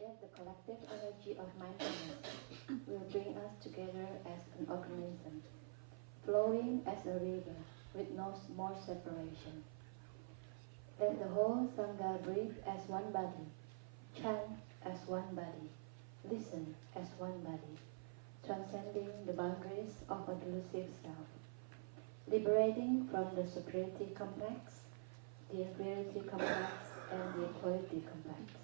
yet the collective energy of mindfulness will bring us together as an organism, flowing as a river with no more separation. Let the whole Sangha breathe as one body, chant as one body, listen as one body, transcending the boundaries of a delusive self, liberating from the superiority complex, the inferiority complex, and the equality complex.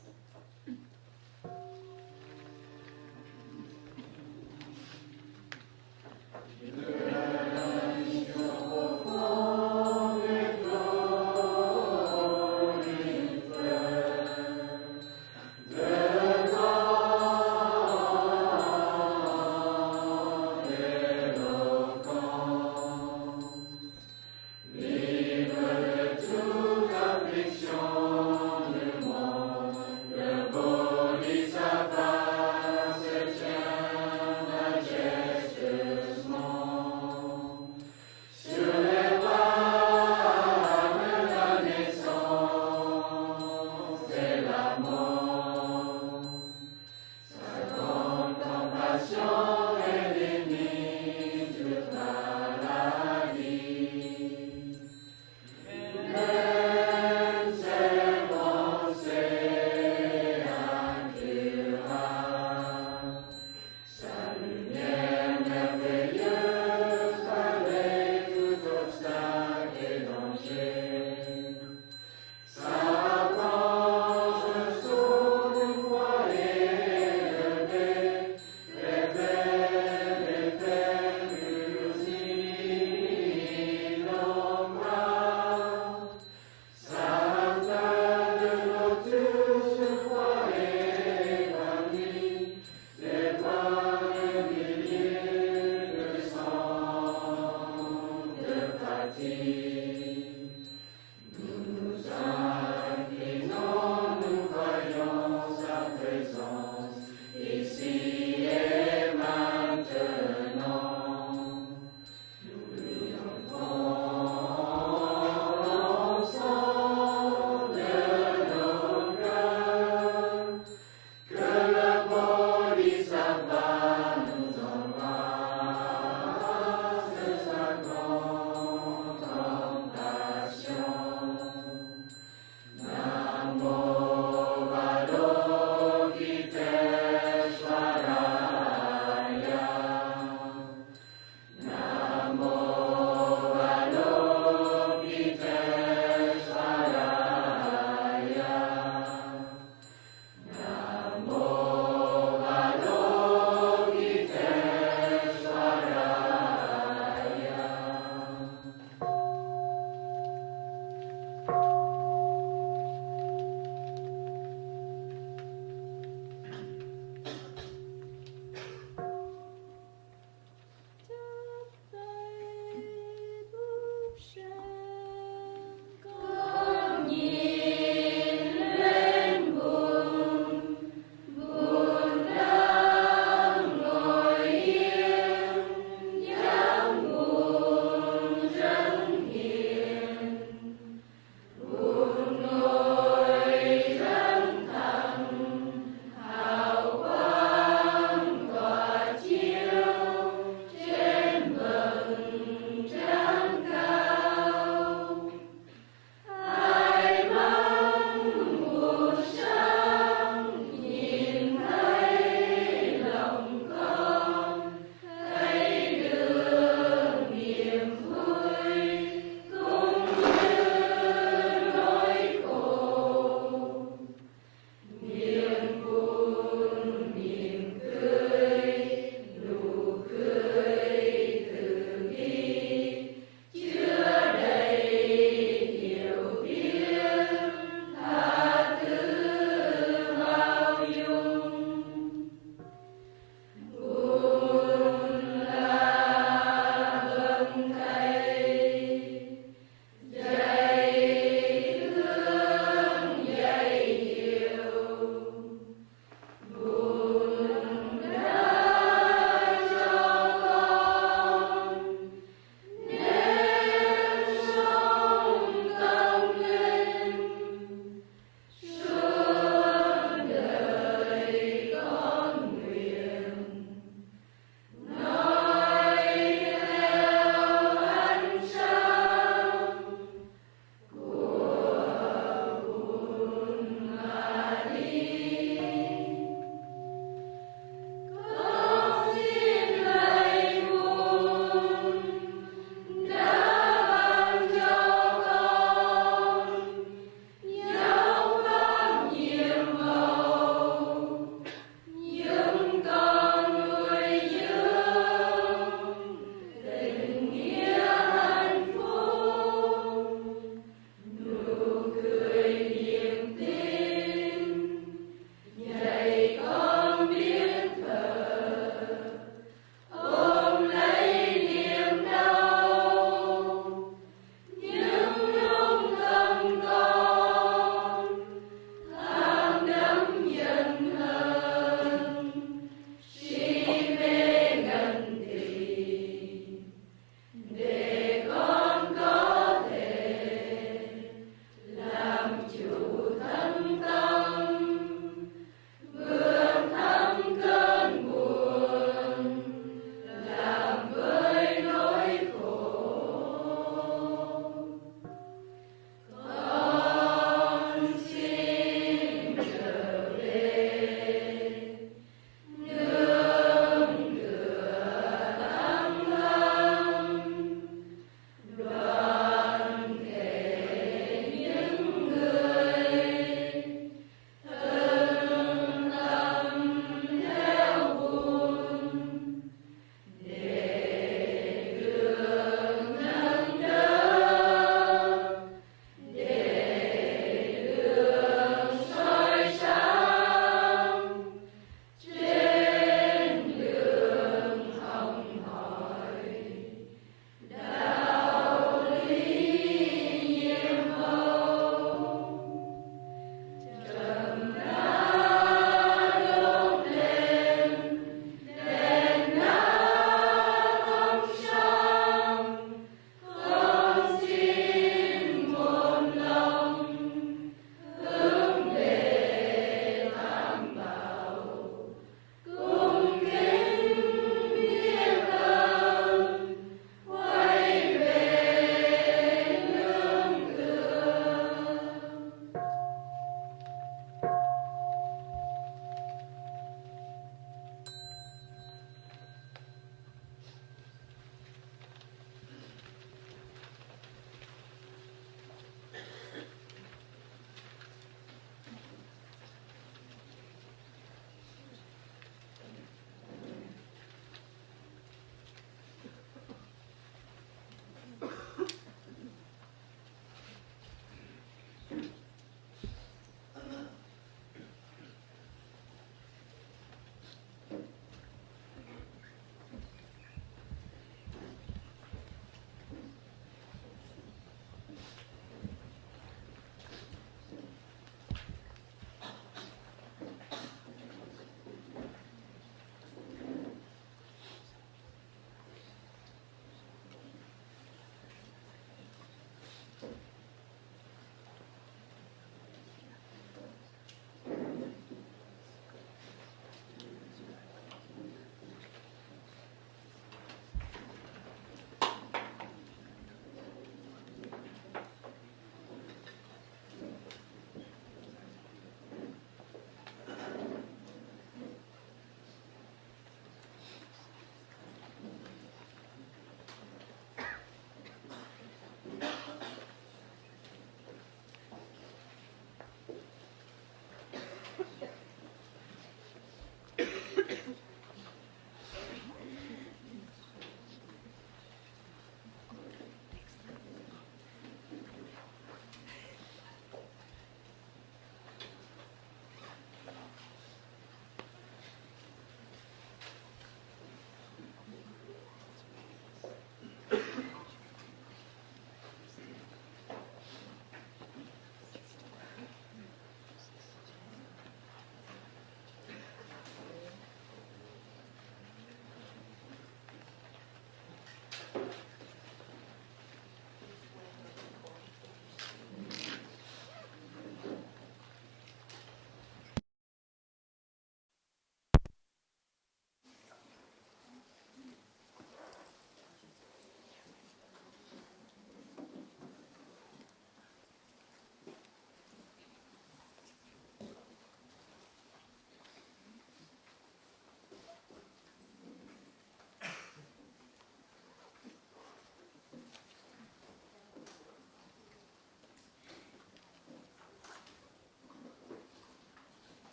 Libre de toute affliction du monde.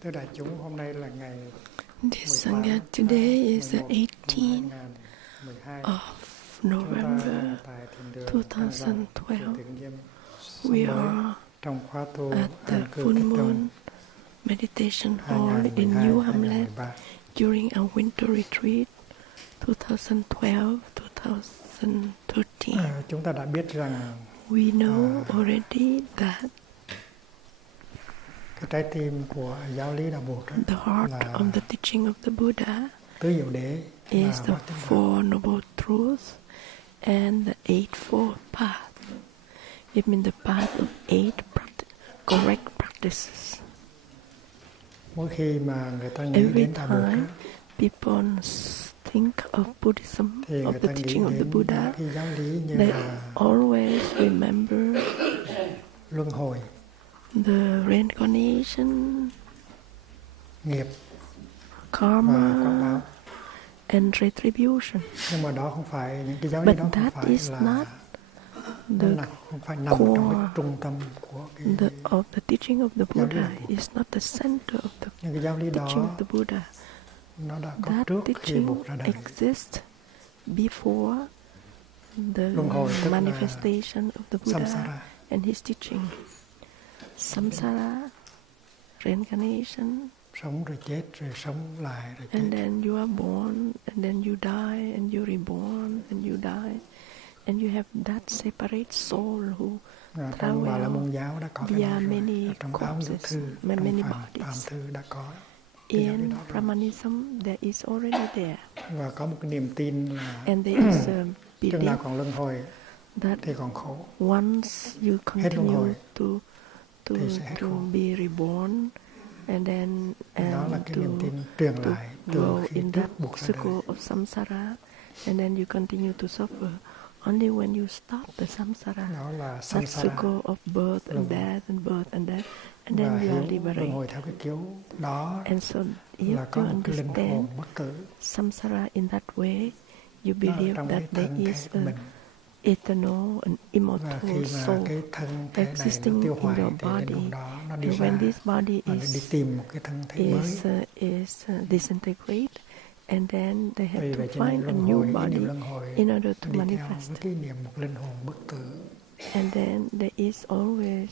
Thưa đại chúng, hôm nay là ngày Dear Sangha, today is the 18th of November 2012. We are at the full moon meditation hall in New Hamlet during our winter retreat 2012-2013. Chúng ta đã biết rằng We know already that cái trái tim của giáo lý đạo Bụt the heart of the teaching of the Buddha tứ diệu đế is the Four Noble Truths and the Eightfold Path. It means the path of eight correct practices. Mỗi khi mà người ta nghĩ đến đạo Bụt, people think of Buddhism, of the teaching of the Buddha, they always remember luân hồi, the reincarnation, nghiệp, karma, and retribution. Nhưng mà đó không phải những cái giáo lý đó không phải là không phải nằm trong cái trung tâm của cái of the teaching of the Buddha. Is not the center of the teaching of the Buddha. Nó đã có that trước khi teaching Bụt ra đời. exists before the manifestation of the Buddha samsara. And his teaching. Samsara, reincarnation, sống rồi chết, rồi sống lại, rồi chết. And then you are born, and then you die, and you reborn, and you die, and you have that separate soul who Trong Bà La Môn giáo đã có cái đó many trong Ám Dụ Thư, many Phạm bodies. Thư đã có. In Brahmanism, there is already there. Và có một cái niềm tin là and there is a chừng nào belief còn luân hồi that thì còn khổ. once you continue to be reborn, and then Đó là cái niềm tin truyền to lại từ go khi in trước that Bụt ra circle đời. of samsara, and then you continue to suffer. Only when you stop the samsara, Đó là that samsara, circle of birth and death and birth and death, and then you are luân liberated. hồi theo cái kiểu đó And so if là có you một cái linh hồn understand bất tử. samsara in that way, you believe trong that cái there thân thể is của a mình. eternal and Và immortal khi mà soul cái thân thể này existing nó tiêu in hoại your thì linh body. hồn đó nó đi And ra when this body và nó đi tìm một cái thân thể mới. is disintegrate, and then they have Vì to vậy cho nên find a luân new hồi, ý body niệm luân hồi in order to đi theo manifest. với cái niệm một linh hồn bất tử. And then there is always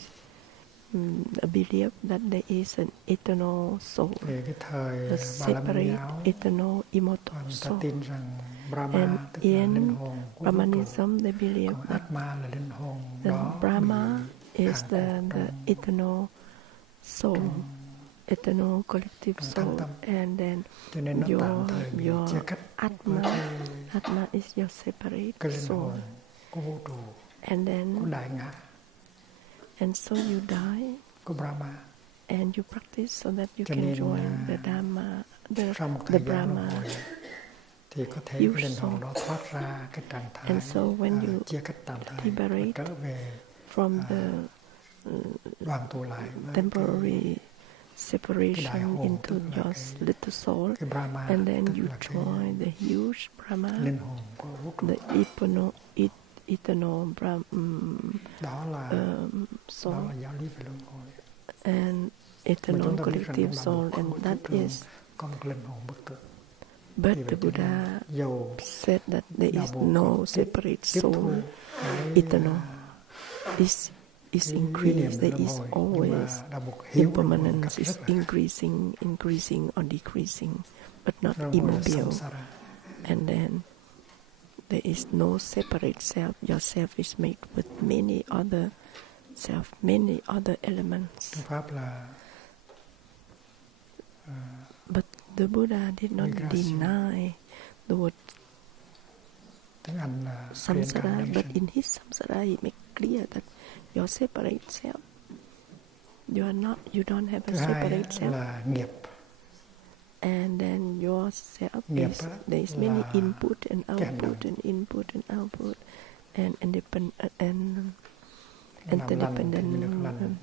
a belief that there is an eternal soul, Về cái thời a Bà La Môn separate giáo, eternal immortal người ta soul. tin rằng Brahma And tức là linh in hồn của vũ trụ, Brahmanism, they believe còn that Atma là linh hồn the đó Brahma bị is hạn the cuộc trong eternal soul, eternal collective trong soul, thân tâm. and then Cho nên nó tạm thời bị your chia cắt với Atma is your separate cái linh soul, hồn của vũ trụ, and then của đại ngã, and so you die, của Brahma. and you practice so that you Cho can nên, join the Dharma, sau một the thời gian luân Brahma. hồi thì có thể You cái linh hồn saw. đó thoát ra cái trạng thái And so when you chia cách tạm thời và liberate trở về from the đoàn tụ lại với temporary separation hồn, into tức là your little soul, cái Brahma, and then tức you là cái join the huge Brahma, linh hồn của vũ trụ. the eternal Đó là soul, giáo lý về luân hồi. and eternal chúng ta biết rằng collective trong đạo soul, Bụt and có that chủ trương is có một linh hồn bất tử. But the Buddha said that there is no separate soul, eternal. Is increased. There is always impermanence. Is increasing or decreasing, but not immobile. And then there is no separate self. Your self is made with many other self, many other elements. But the Buddha did not deny the word samsara, but in his samsara he made clear that your separate self, you don't have a separate self. And then your self there is many input and output and input and output and independent and interdependent.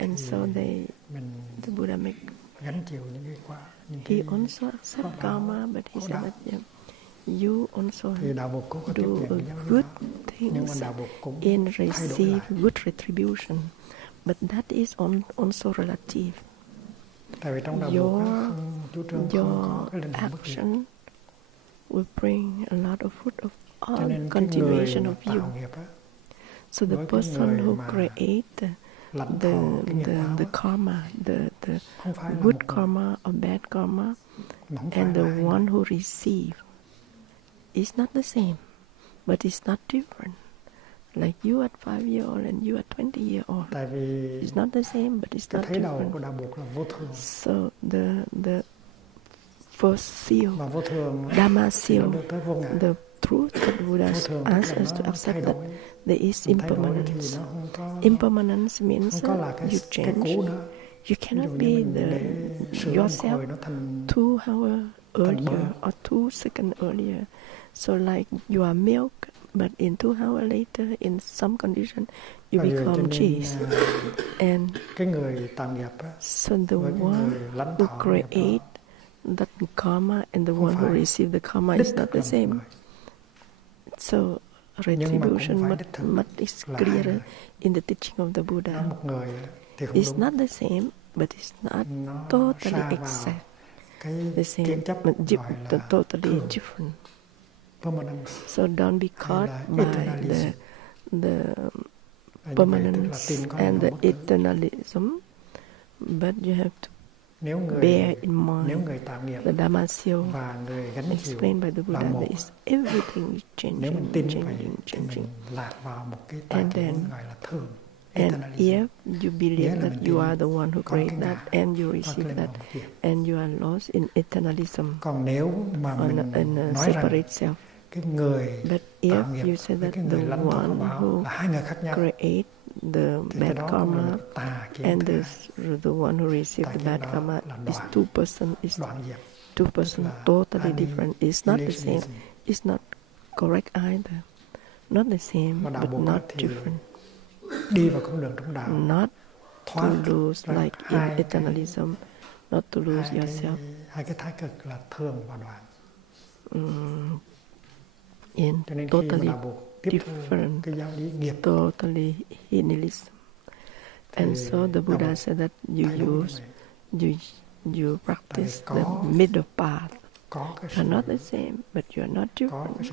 And so the Buddha make. He also accept karma, but he said that you also do good things and receive good retribution. But that is also relative. Your action will bring a lot of fruit of all continuation of you. So the person who create the karma, the good karma or bad karma, and the one who receive is not the same, but it's not different. Like you at 5 years old and you at 20 years old, it's not the same, but it's not different. So the first seal, Dharma seal, the truth that Buddha asks us to accept that there is impermanence. Impermanence means you change. You cannot be yourself 2 hours earlier or 2 seconds earlier. So like you are milk, but in 2 hours later, in some condition, you become cheese. And so the one who create that karma and the one who receive the karma is not the same. So retribution much is clearer in the teaching of the Buddha. It's not the same, but it's not totally exact. The same, but totally different. So don't be caught by the permanence and the eternalism, but you have to bear in mind the Dharma seal explained by the Buddha. There is everything changing. And if you believe that you are the one who created that and you receive that and you are lost in eternalism in a separate self. But if you say that the one who create the bad karma and the one who received the bad karma is two person totally different. It's not the same. It's not correct either. Not the same, but not different. Not to lose like in eternalism, not to lose yourself. In totally different, totally nihilism. And so the Buddha said that you practice the middle path. You are not the same, but you are not different.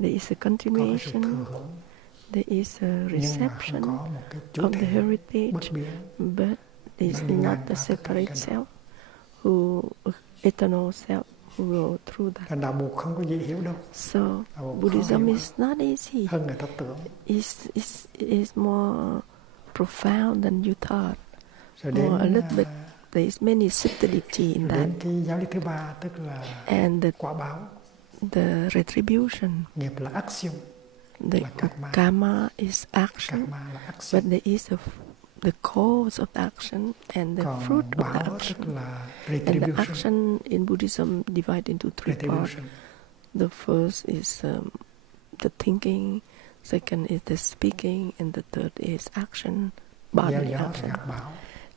There is a continuation, there is a reception of the heritage, but there is not the separate self, eternal self, who go through that. So Buddhism is not easy. It's more profound than you thought. More a little bit. There is many subtlety in that. And the retribution, the karma is action, but there is the cause of action and the fruit of the action. And the action in Buddhism divided into 3 parts. The first is the thinking, second is the speaking, and the third is action, bodily action.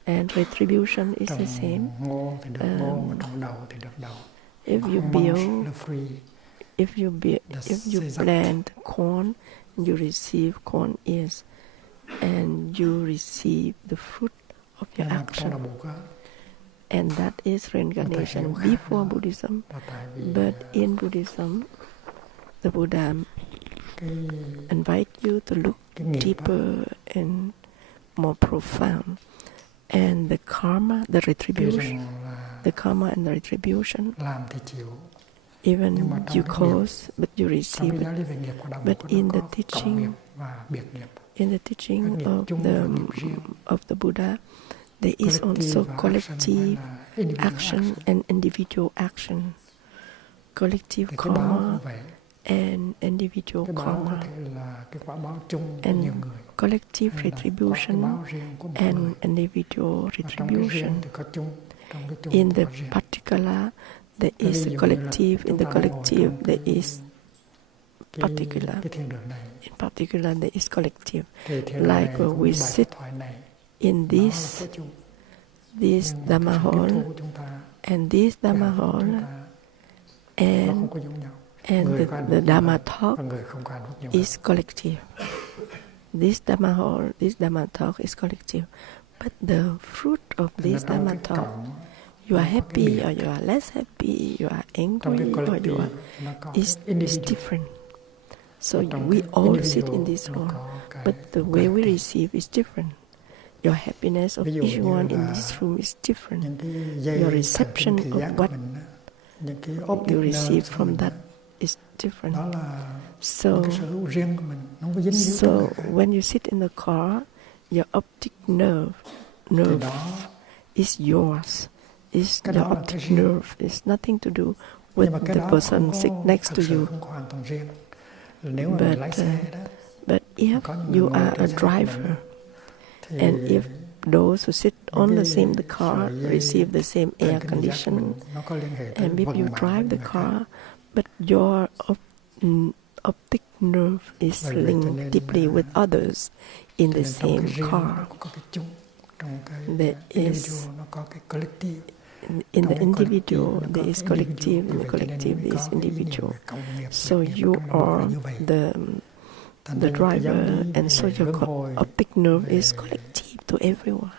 And retribution is the same. If you plant corn, you receive corn ears, and you receive the fruit of your action. and that is reincarnation before Buddhism. But in Buddhism, the Buddha invite you to look deeper and more profound. And the karma, the retribution, even you cause, but you receive it. But in the teaching of the Buddha, there is also collective action and individual action. Collective karma and individual karma, and collective retribution and individual retribution. In the particular, there is a collective. In the collective, there is particular. In particular, there is collective. Like we sit in this Dharma hall, and this Dharma hall, and the Dharma talk is collective. This Dharma hall, this Dharma talk is collective. But the fruit of this Dharma talk, you are happy or you are less happy, you are angry or you are, is different. So we all sit in this hall, but the way we receive is different. Your happiness of each one in this room is different. Your reception of what you receive from that is different. So when you sit in the car, your optic nerve is yours. Your optic nerve is nothing to do with the person sitting next to you. But if you are a driver, and if those who sit on the same car receive the same air condition, and if you drive the car, but your optic nerve is linked deeply with others in the same car, there is, in the individual there is collective, in the collective there is individual. So you are the driver, and so your optic nerve is collective to everyone.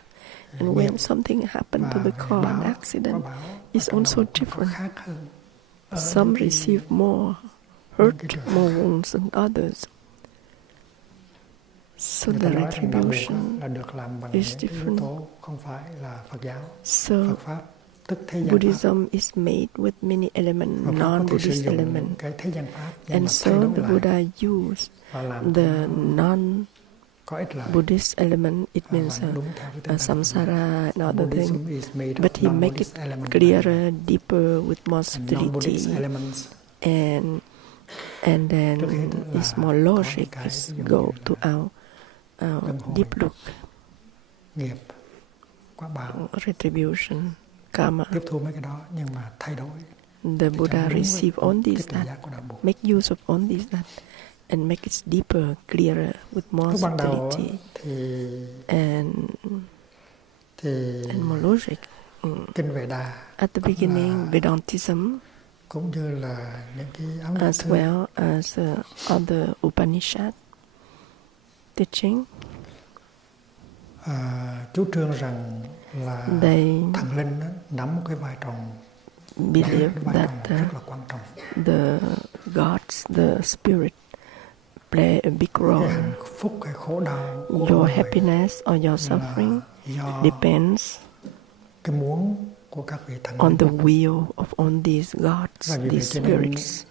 And when something happened to the car, an accident, is also different. Some receive more hurt, more wounds than others. So the retribution is different. So Buddhism is made with many elements, non-Buddhist elements. And so the Buddha used the non-Buddhist element, it means samsara and other things, but he make it clearer, deeper, with more subtlety, and then it's more logic. It's go to our deep look, retribution, karma. The Buddha receive all these that, make use of all these that, and make it deeper, clearer, with more subtlety and more logic. At the beginning, Vedantism, as well as other Upanishad teaching, they believe that the gods, the spirit, play a big role. Your happiness or your suffering depends on the will of all these gods, these spirits.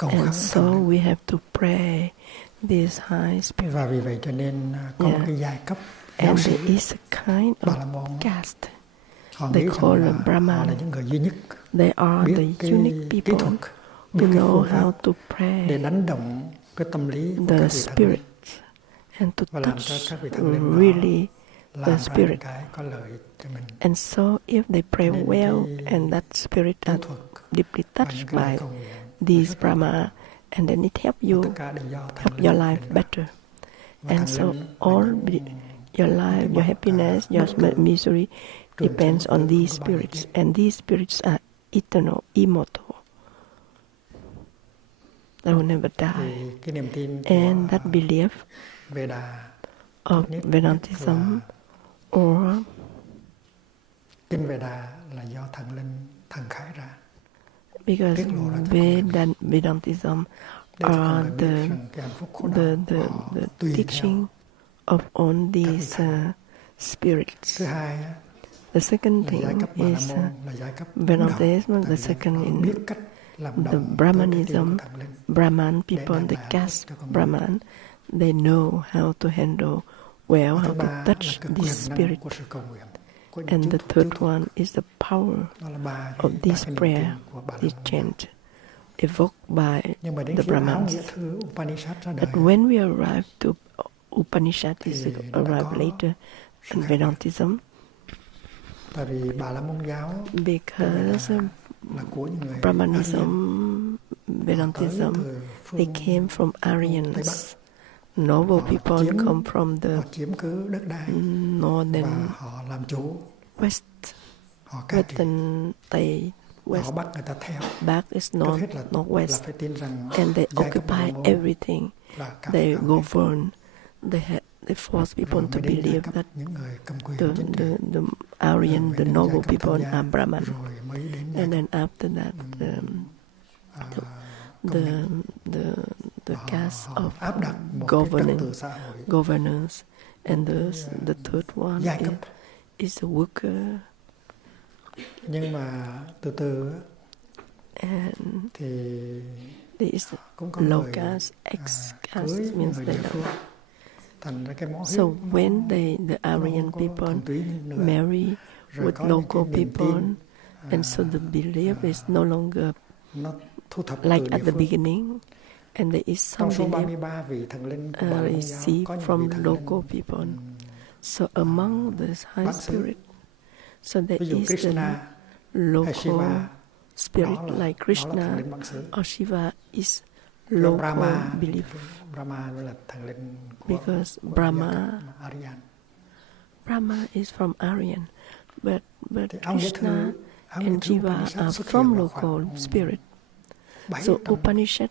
And so we have to pray this high spirit. And there is a kind of caste. They call them Brahman. They are the unique people who know how to pray the spirit and to touch really the spirit. And so if they pray well and that spirit are deeply touched by these Brahma, and then it help your life better. And so all your life, your happiness, your misery depends on these spirits, and these spirits are eternal, immortal. They will never die. And that belief of Vedantism or Kinh Vệ Đà là do thần khải ra. Because Vedantism are the teaching of all these spirits. The second thing is Vedantism. The second in the Brahmanism. Brahman people, the caste Brahman, they know how to handle well, how to touch this spirit. And the third one is the power of this prayer, this chant, evoked by the Brahmans. But when we arrive to Upanishad, is arrive later in Vedantism, because Brahmanism, Vedantism, they came from Aryans. Noble people come from the northern west, western Thay, west. Back is northwest, and they occupy everything. They govern. They force people to believe that the Aryan, the noble people are Brahman, and then after that, the caste of governance, and the third one is the worker. And there is low caste, X caste means they don't. So when the Aryan people marry with local people, and so the belief is no longer like at the beginning, and there is some belief received from the local people. So among the high spirit, so there is the local spirit like Krishna or Shiva is local belief. Because Brahma is from Aryan, but Krishna and Shiva are from local spirit. So Upanishad,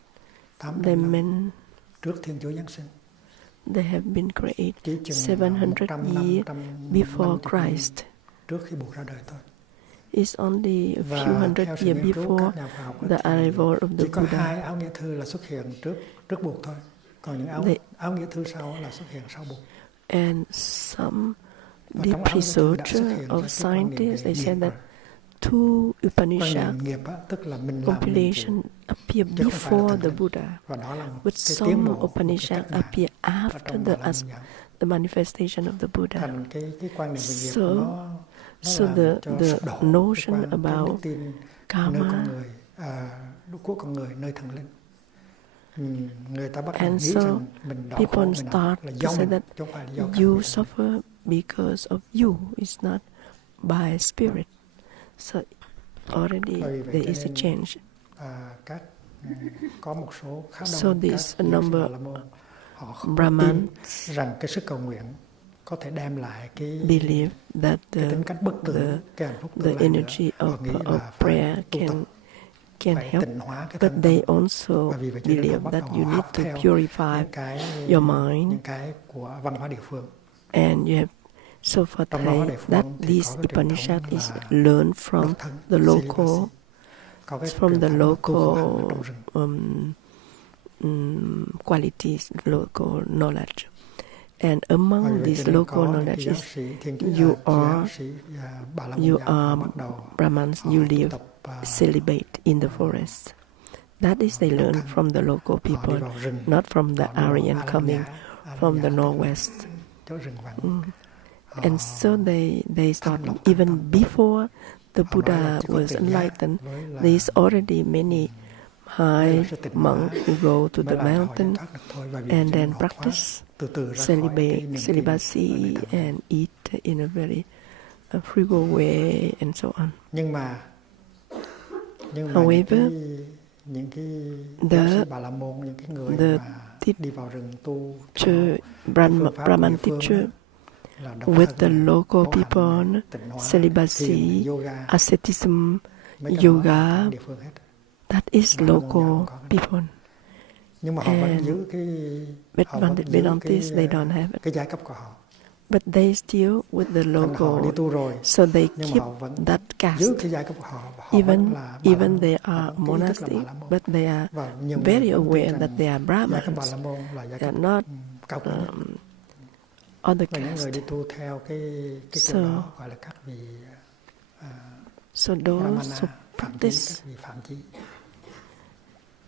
they have been created 700 years before Christ. It's only a few hundred years before the arrival of the Buddha. And some deep researchers of scientists, they said that two Upanishads compilation appear before the Buddha, but some Upanishads appear after the manifestation of the Buddha. So the notion about karma, and so people start to say that you suffer because of you, it's not by spirit. So already there is a change. So there's a number of Brahmans believe that the energy of prayer can help, but they also believe that you need to purify your mind, and you have. So for Thay, that this Upanishad is learned from the local qualities, local knowledge. And among this local knowledge is you are Brahmans, you live celibate in the forest. That is they learn from the local people, not from the Aryan coming from the northwest. And so they start even before the Buddha was enlightened. There is already many high monks who go to the mountain and then practice celibacy and eat in a very frugal way and so on. However, the teacher, Brahman teacher, with the local people, celibacy, asceticism, yoga, that is local people. And Vedantists, they don't have it. but they still with the Họ logo, đi tu rồi, so they nhưng mà keep họ vẫn that caste. giữ cái giai cấp của họ. Họ Even vẫn là Bà La even Môn. they Họ are vẫn cái ý thức là monastic, Bà La Môn. but they are Và nhiều người very vẫn tin aware rằng that they are giai cấp Bà Brahmanas. La Môn là giai They cấp are not cao quý nhất. other Và những người đi caste. tu theo cái kiểu đó gọi là các vị So those Brahmana, who phạm chí, practice, các vị phạm chí.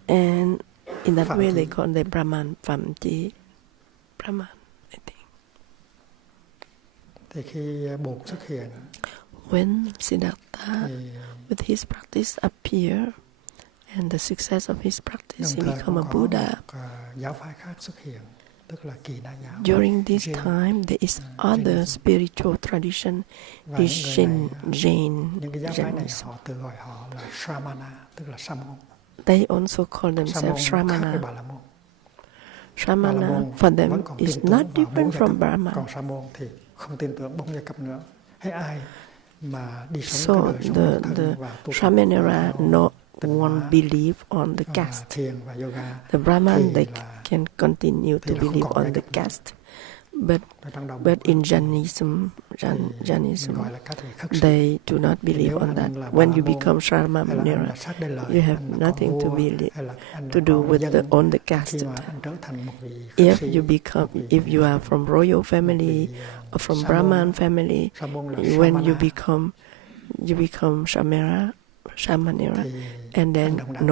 and in that Phạm way they chí. call them Brahman, Phạm chí, Brahman, I think. Thì khi Bụt xuất hiện, When Siddhartha, thì with his practice appear, and the success of his practice, đồng he thời become cũng a có Buddha. một giáo phái khác xuất hiện, tức là Kỳ Na giáo. During this Jain. time, there is other Jainism. spiritual tradition, Và is những Jain, cái giáo phái này Jainism. họ tự gọi họ là Shramana, tức là sa môn. They also call Sa themselves môn khác với Shramana. Bà La Môn. Bà La Shramana Môn for them vẫn còn is tin not tưởng vào bốn different giai from cấp, Brahman. còn sa môn thì không tin tưởng bốn giai cấp nữa. Hay ai mà đi sống So cái đời sống độc thân the và tu Shramanera no tịnh one hóa believe on the và caste. thiền và yoga The Brahman, thì they là can continue to thì là không believe còn on giai the cấp nữa. caste. But Trong đầu in thì Jainism, mình gọi là các vị khất sĩ. they do not Thì believe nếu on anh that. là Bà When La you Môn, become hay là anh Shramanera, là sát đây lợi, you have anh là con nothing to vua, believe, hay là anh to là do con with dân, on the khi caste. mà anh trở thành một vị khất If sĩ, you become, một vị if you are from royal family or from sa Brahman môn, family, sa môn là when you Shramana, become Shamanera, thì and then anh đồng đẳng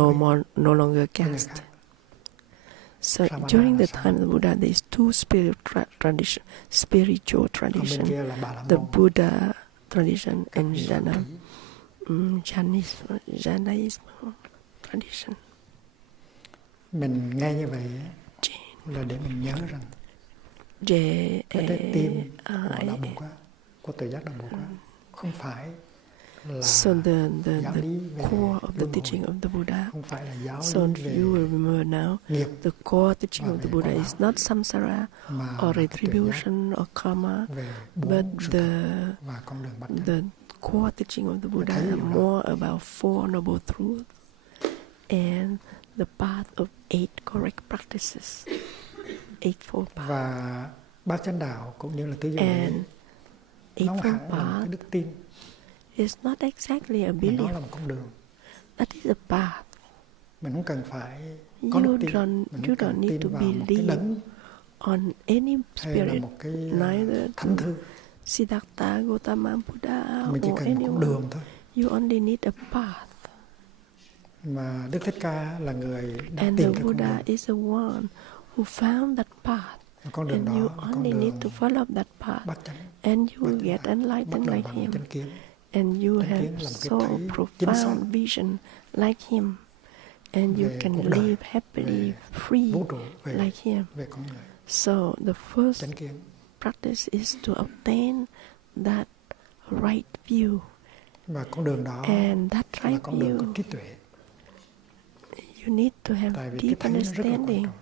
no longer với người caste. khác. So Shramana during là the sao? time of the Buddha, there is two spiritual Còn bên tradition: kia là Bà La the Môn, Buddha tradition các and vị phạm chí. Jainism tradition. Mình nghe như vậy là để mình nhớ rằng cái trái tim của đạo Bụt á, của tự giác đạo Bụt á, không phải là So the giáo lý về core of the luân teaching hồi, of the Buddha. không phải là giáo So lý về you will remember now, nghiệp, the core teaching và of the về Buddha quả is báo, not samsara mà or là cái tuệ giác retribution or karma, về but bốn sự thật the và con đường bát chánh. the core teaching of the Buddha thấy are điều đó. more about Four Noble Truths and the path of 8 correct practices, Eightfold Path. Và bát chánh đạo cũng như là tứ diệu And lý, nó Eightfold hẳn là một cái Path đức tin, is not exactly a mà nó belief. là một con đường. That is a path. Mình không cần phải có đức tin, mình You không cần don't need tin to vào một cái believe đấng on any hay là spirit, một cái neither thánh thư. Siddhartha, Gautama, Buddha, Mình chỉ or cần một con anyone. đường thôi. You only need a path. Mà Đức Thích Ca là người đã And tìm the ra con Buddha đường. is the one who found that path. Và con đường And đó you là con only need đường to follow that path. bát chánh. And you Bát will chánh get đạo, bắt enlightened đầu like bằng him. chánh kiến. And you Chánh have kiến là một cái so thấy chính xác profound vision like him. And you về can cuộc đời, live happily, về free vũ trụ, like him. về con người. So the first Chánh kiến. practice is to obtain that right view. Và con đường đó And that là right con đường view, của trí tuệ. you need to have Tại vì deep cái thấy nó rất là quan understanding. trọng.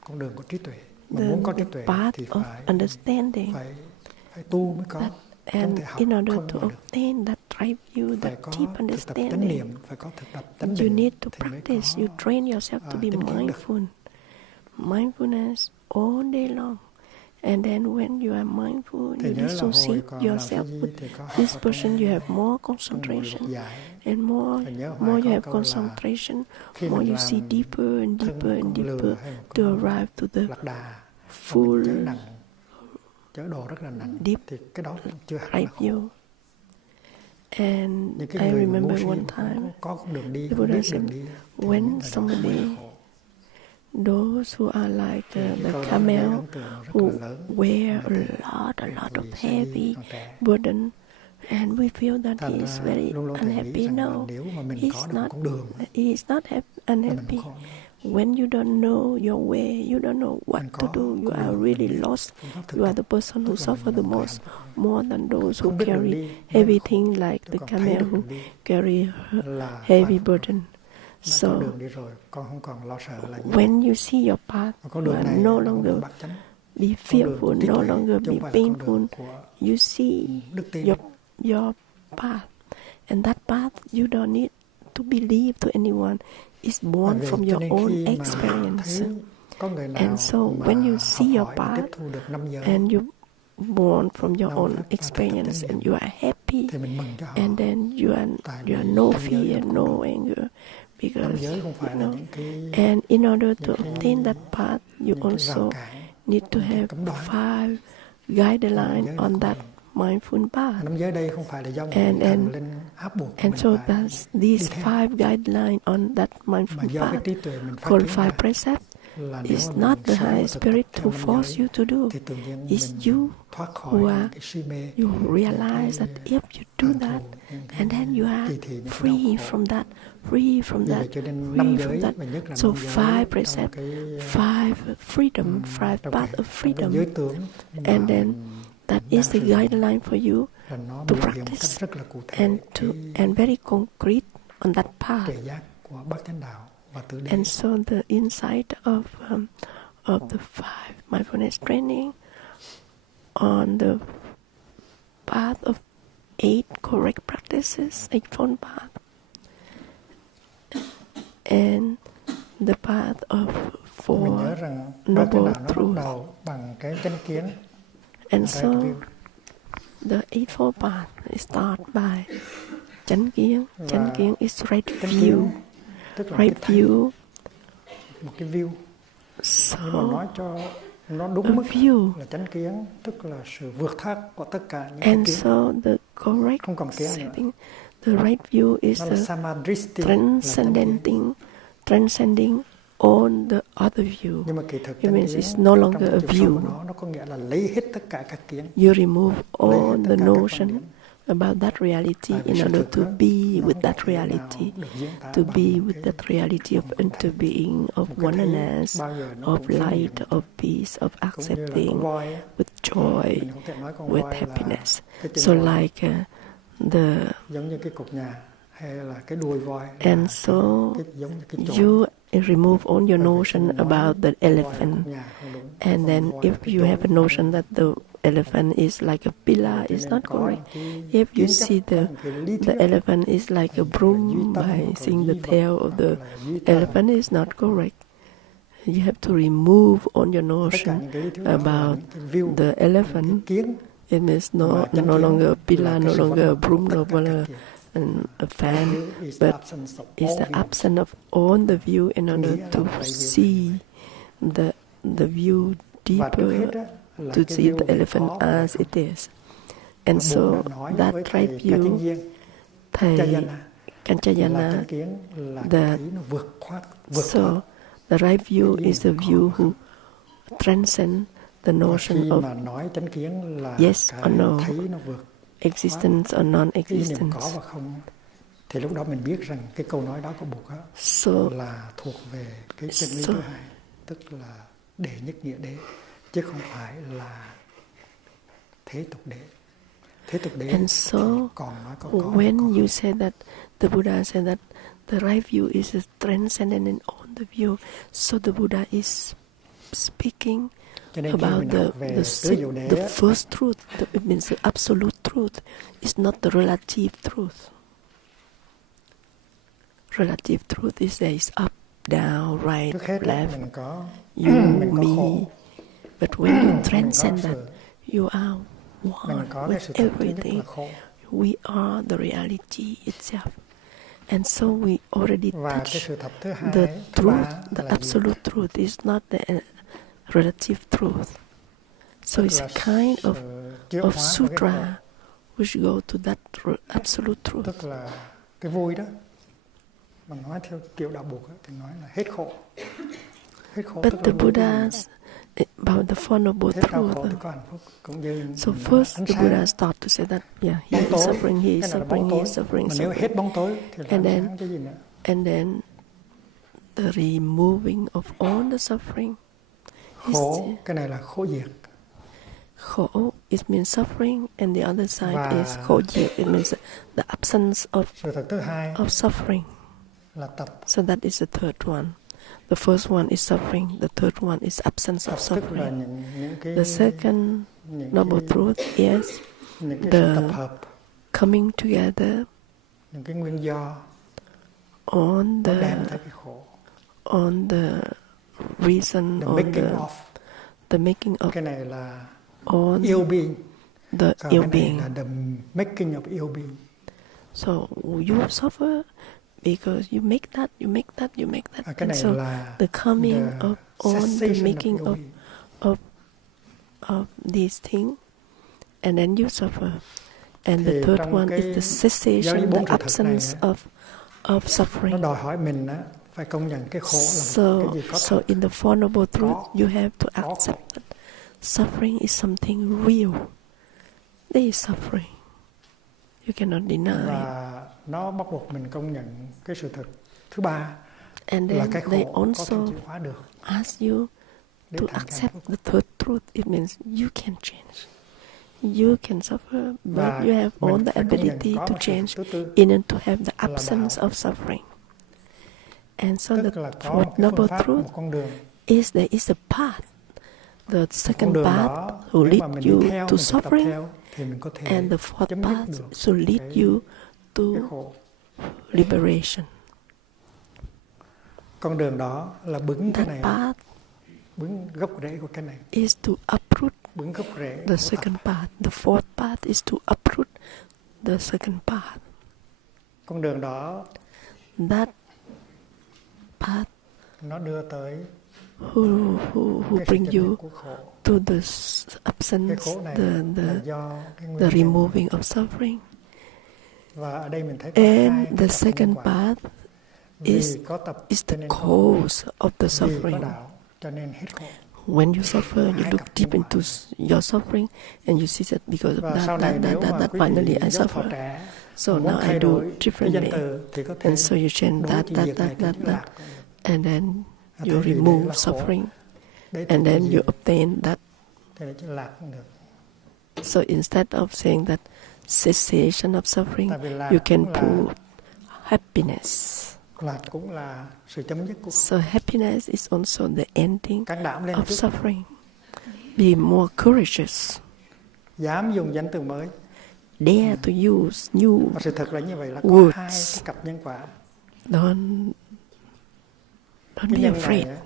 Con đường của trí tuệ. Mà The muốn có trí tuệ path thì of phải understanding. phải tu mới có. That, Không and thể học in order không to mà được. obtain that right view, Phải that có deep thực tập chánh understanding, niệm, phải có thực tập chánh you định need to thì mới practice. có You train yourself to be chánh kiến được. mindful. Mindfulness all day long. And then when you are mindful, Thì you nhớ là hồi dissociate còn làm yourself cái gì with thì có học this ở person, you have more trong concentration. luật giải. And more Và nhớ hoài you có have câu là concentration, khi more mình you see làm deeper and thân deeper một and con deeper lừa hay một to con arrive to the lạc đà, full chở nặng, chở đồ rất là nặng, deep thì cái đó chưa hẳn right là khổ. view. And Những I cái người mà ngu remember si one mà không time, có con đường đi, the không Buddha biết said, đường đi, thì when những người đó somebody, mới là khổ. those who are like Thì cái the câu đó gây camel ấn tượng rất who là lớn. wear Người a ta lot of vì sẽ đi heavy còn trẻ. burden, and we feel that Thành he is ra very luôn luôn thầy nghĩ unhappy. rằng là No, nếu mà mình he's có được một not. con đường He is not thì unhappy. mình khổ. When you don't know your way, you don't know what Mình to có do, you con are đường, really mình biết lost. phương pháp thực You are tập, the person who tức là suffer mình the là một người most, hạnh phúc. more than those Không who biết đường carry đi, heavy khổ. things like Chứ the còn thấy camel được who đường đi carry là heavy hạnh phúc rồi. burden. Đã có So đường đi rồi, con không còn lo sợ là gì. when you see your path, Và con you đường are này no là con longer đường bát chánh, be con đường của fearful, trí no tuệ, longer chứ be không phải là con painful. đường của You see đức tin. your path, and that path you don't need to believe to anyone. It's born Bởi from vậy cho your nên own khi mà experience. thấy có người nào And so mà when you học see your hỏi và tiếp path thu được 5 giới and you born from your own experience and you are happy, and then you are no fear, no anger, because and in order to obtain that path, you also need to have 5 guidelines on that mindful path. And so that's these 5 guidelines on that mindful path, called 5 precepts, is not the high spirit who force you to do. It's you you realize that if you do that, and then you are free from that. So 5 precepts, 5 freedom, 5 paths of freedom, and then that is the guideline for you to practice and very concrete on that path. And so the insight of the 5 mindfulness training on the path of 8 correct practices, 8-fold path, and the path of 4 noble truths. And so the 8-fold path is started by chánh kiến. Chánh kiến is right view. Right view. Một cái view. So, nói cho nó đúng mức là chánh kiến, tức là sự vượt thoát của tất cả những and so the correct setting, the right view is the transcending on the other view. It means it's no longer a view. Nó có nghĩa là lấy hết tất cả các kiến. You remove all the notion about that reality in order to be with that reality, to be with that reality of interbeing, of oneness, of light, of peace, of accepting, with joy, with happiness. So like and so you remove all your notion about the elephant, and then if you have a notion that the elephant is like a pillar, is not correct. If you see the elephant is like a broom by seeing the tail of the elephant, is not correct. You have to remove all your notion about the elephant. It means no longer a pillar, no longer a broom, no longer a fan, but it's the absence of all the view in order to see the view deeper, to see the elephant as it is. And so that right view, Thay, Kanchayana, so the right view is the view who transcends the notion of yes or no, existence or non-existence. Thì lúc đó mình biết rằng cái câu nói đó của Buddha là thuộc về cái chân lý thứ hai, tức là đệ nhất nghĩa đế, chứ không phải là thế tục đế. Thế tục đế. And so when you say that, the Buddha said that the right view is transcendent in all the view, so the Buddha is speaking about the first truth. It means the absolute truth. It's not the relative truth. Relative truth is there is up, down, right, left, you, me. But when you transcend that, you are one with everything. We are the reality itself. And so we already touched the truth, the absolute truth is not the relative truth. So it's a kind of sutra which go to that absolute truth. Tức là cái vui đó, mà nói theo kiểu đạo Bụt thì nói là hết khổ. But the Buddha's about the Four Noble Truths. So first the Buddha started to say that he is suffering, he is suffering, he is suffering, and then the removing of all the suffering. Khổ, cái này là khổ diệt. Khổ, it means suffering, and the other side is khổ diệt, it means the absence of suffering. So that is the third one. The first one is suffering, the third one is absence of suffering. The second noble truth is the coming together on the reason, on the making of. Cái này là on ill being. the Còn ill cái này being. là the making of ill being. So you suffer because you make that. Cái And này so là the coming the of on the cessation making of ill being. of these things, and then you suffer. And Thì the third trong one cái is the cessation, giáo lý the bốn sự thật absence này, of nó suffering. đòi hỏi mình phải công nhận cái khổ là một cái gì có So thật. in the Four Noble Truths, Có- you have to có accept khổ. that suffering is something real. There is suffering. You cannot deny. Và nó bắt buộc mình công nhận cái sự thật thứ ba And là then cái they khổ có thể also chịu hóa được. ask you Để to thành cái accept hạnh the phúc. third truth. It means you can change. You can suffer, but Và you have all mình the phải công nhận ability có to một sự change thứ tư in order to have the là absence đạo. of suffering. And so the Tức là có fourth một cái noble phương pháp, truth một con đường. is there is a path. The Con second đường path đó, will nếu mà lead mình đi you theo, to mình thực tập suffering, theo, thì mình có thể and the fourth chấm dứt path được should lead cái you to khổ. liberation. Con đường đó là bứng cái That này, path bứng gốc rễ của cái này, is to uproot bứng gốc rễ the của second tập. path. The fourth path is to uproot the second path. Con đường đó That path nó đưa tới who cái bring sự chấm you dứt của khổ. to the Cái absence, khổ này the là do cái the nguyên nhân. removing of suffering. Và ở đây mình thấy có hai And cái the tập second nhân quả. path is Vì có tập is cho the nên có khổ. cause of the Vì có suffering. đạo cho nên hết khổ. When you suffer, you Hai look cặp deep nhân quả. into your suffering, and you see that because of Và sau này nếu mà that quý finally vị I giáo thọ suffer. trẻ So muốn now thay I do đổi cái danh differently. từ thì có thể And so you change đổi that, chữ Việt này thành chữ lạc. and then Thay you vì để remove là khổ, suffering, để and thành then chữ you diệt, obtain that. thì là chữ lạc cũng được. So instead of saying that cessation of suffering, Tại vì lạc you can cũng là- put happiness. Lạc cũng là sự chấm dứt của khổ. So happiness is also the ending Can đảm lên of trước, suffering. Be more courageous. dám dùng danh từ mới. Dare to use new Và sự thật là như vậy, là có words. hai cái cặp nhân quả. Don't Cái be nhân afraid. này á,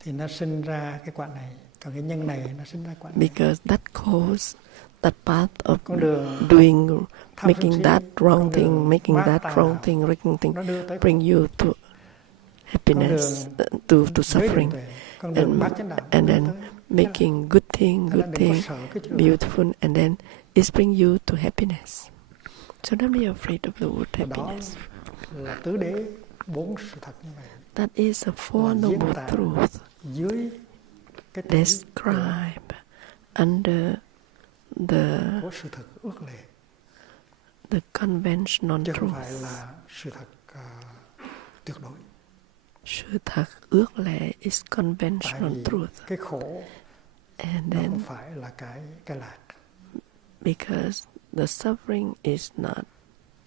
thì nó sinh ra cái quả này, còn cái nhân này nó sinh ra quả này. Because that cause, that path of Con đường doing, tham making sân si, that con wrong đường thing, making ma that tà wrong đạo, thing, wrong thing, nó đưa tới bring you to happiness, to giới định suffering, tuệ, con đường bát chánh đạo, nó and đưa then tới. making good thing, Cho nên đừng có sợ cái chữ lạc. beautiful, and then it bring you to happiness. So don't be afraid of the word Và đó happiness. là tứ đế bốn sự thật như vậy. That is a four Là diễn noble tả truth dưới cái thể described under the của sự thật ước lệ, conventional chứ không truth. phải là sự thật tuyệt đối. Sự thật ước lệ is Tại conventional vì truth. cái khổ And nó then không phải là cái lạc. because the suffering is not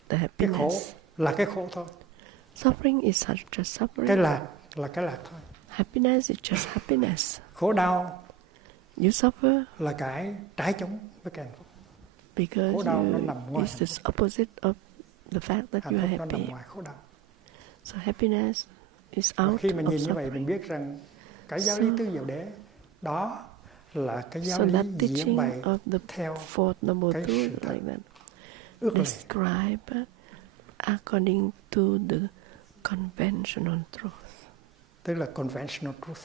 the Cái khổ happiness. là cái khổ thôi. Suffering is just Cái suffering. lạc là cái lạc thôi. Happiness is just happiness. Khổ đau You suffer là cái trái chống với cái hạnh phúc. because Khổ đau nó nằm ngoài it's hạnh the phúc. opposite of the fact that Hạnh you are phúc nó nằm happy. ngoài khổ đau. So happiness is Và out khi mà of nhìn như vậy suffering. mình biết rằng cái giáo lý tứ diệu đế đó là cái giáo So that lý teaching diễn bày of the theo fourth noble cái sự truth thật like that ước lệ. describe according to the conventional truth. Tức là conventional truth.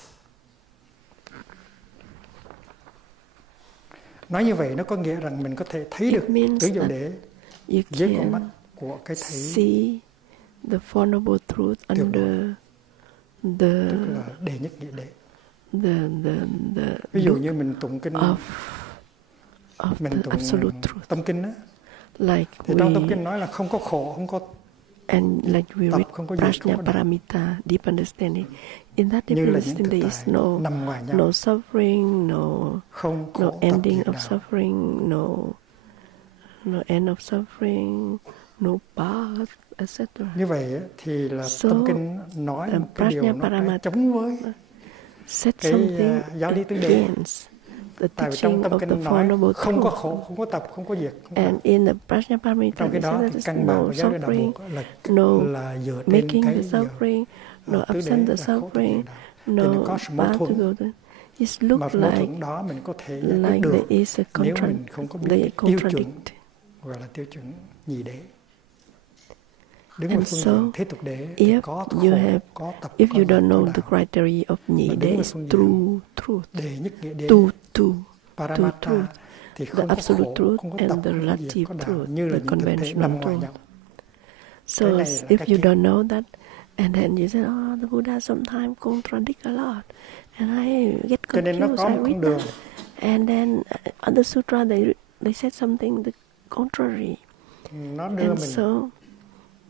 Nói như vậy nó có nghĩa rằng mình có thể thấy It được means tứ diệu that đế You dưới con mắt can của cái thấy, see the four noble truth Tuyệt under tức the là đệ nhất nghĩa đế. the Ví dụ look như mình tụng kinh, of mình the tụng absolute truth. tâm kinh á, Like thì trong tâm we kinh nói là không có khổ, không có and like we tập, read không có diệt, không Prajna có đạo. Paramita, deep understanding. In that deep Như là những understanding, thực there is tại no nằm ngoài nhau, no suffering, không no khổ tập ending diệt of đạo. suffering, no end of suffering, no path, etc. Như vậy á, thì là So, tâm kinh nói một cái điều Prajna nó trái Paramita chống với Said cái something giáo lý tứ đế. against the Tại vì teaching trong tâm of the kinh Four nói Noble không có Truths. khổ, không có tập, không có diệt, không có And đạo. in the Prajna Paramita, Trong they cái đó say thì that căn bản no của giáo lý đạo suffering, Phật no là dựa trên making cái the điều suffering, no tứ đế absent the là khổ tập suffering, diệt đạo. Thì nó no có sự mâu path to thuẫn go to. It looks mà mâu thuẫn đó mình có thể giải quyết được nếu mình không có biết tiêu chuẩn gọi là tiêu chuẩn nhị đế. Đứng ở phương diện thế tục đế thì có khổ, có tập, if có you don't lạc, know có the đạo. criteria of nhị đế is true truth, Đệ nhất nghĩa đế, Paramatta, thì the không absolute có khổ, truth không có and tập, the không có diệt, relative có đạo, truth, như là the những thực thể nằm ngoài nhau. So if you don't know that, and then you say, oh, the Buddha sometimes contradict a lot, and I get Cho nên nó confused, có I một con read đường. that. And then other sutra, they said something the contrary. Nó đưa And mình so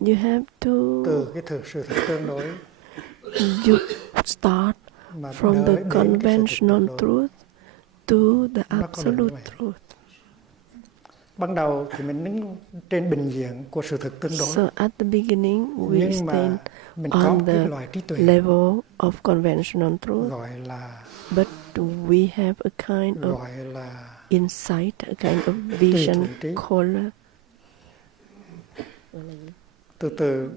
you have to từ cái sự thật tương đối, you start from the conventional truth to the absolute truth. Ban đầu thì mình đứng trên bình diện của sự thật tương đối. So at the beginning we stay on the level of conventional truth, gọi là, but we have a kind of gọi là insight, a kind of vision called từ từ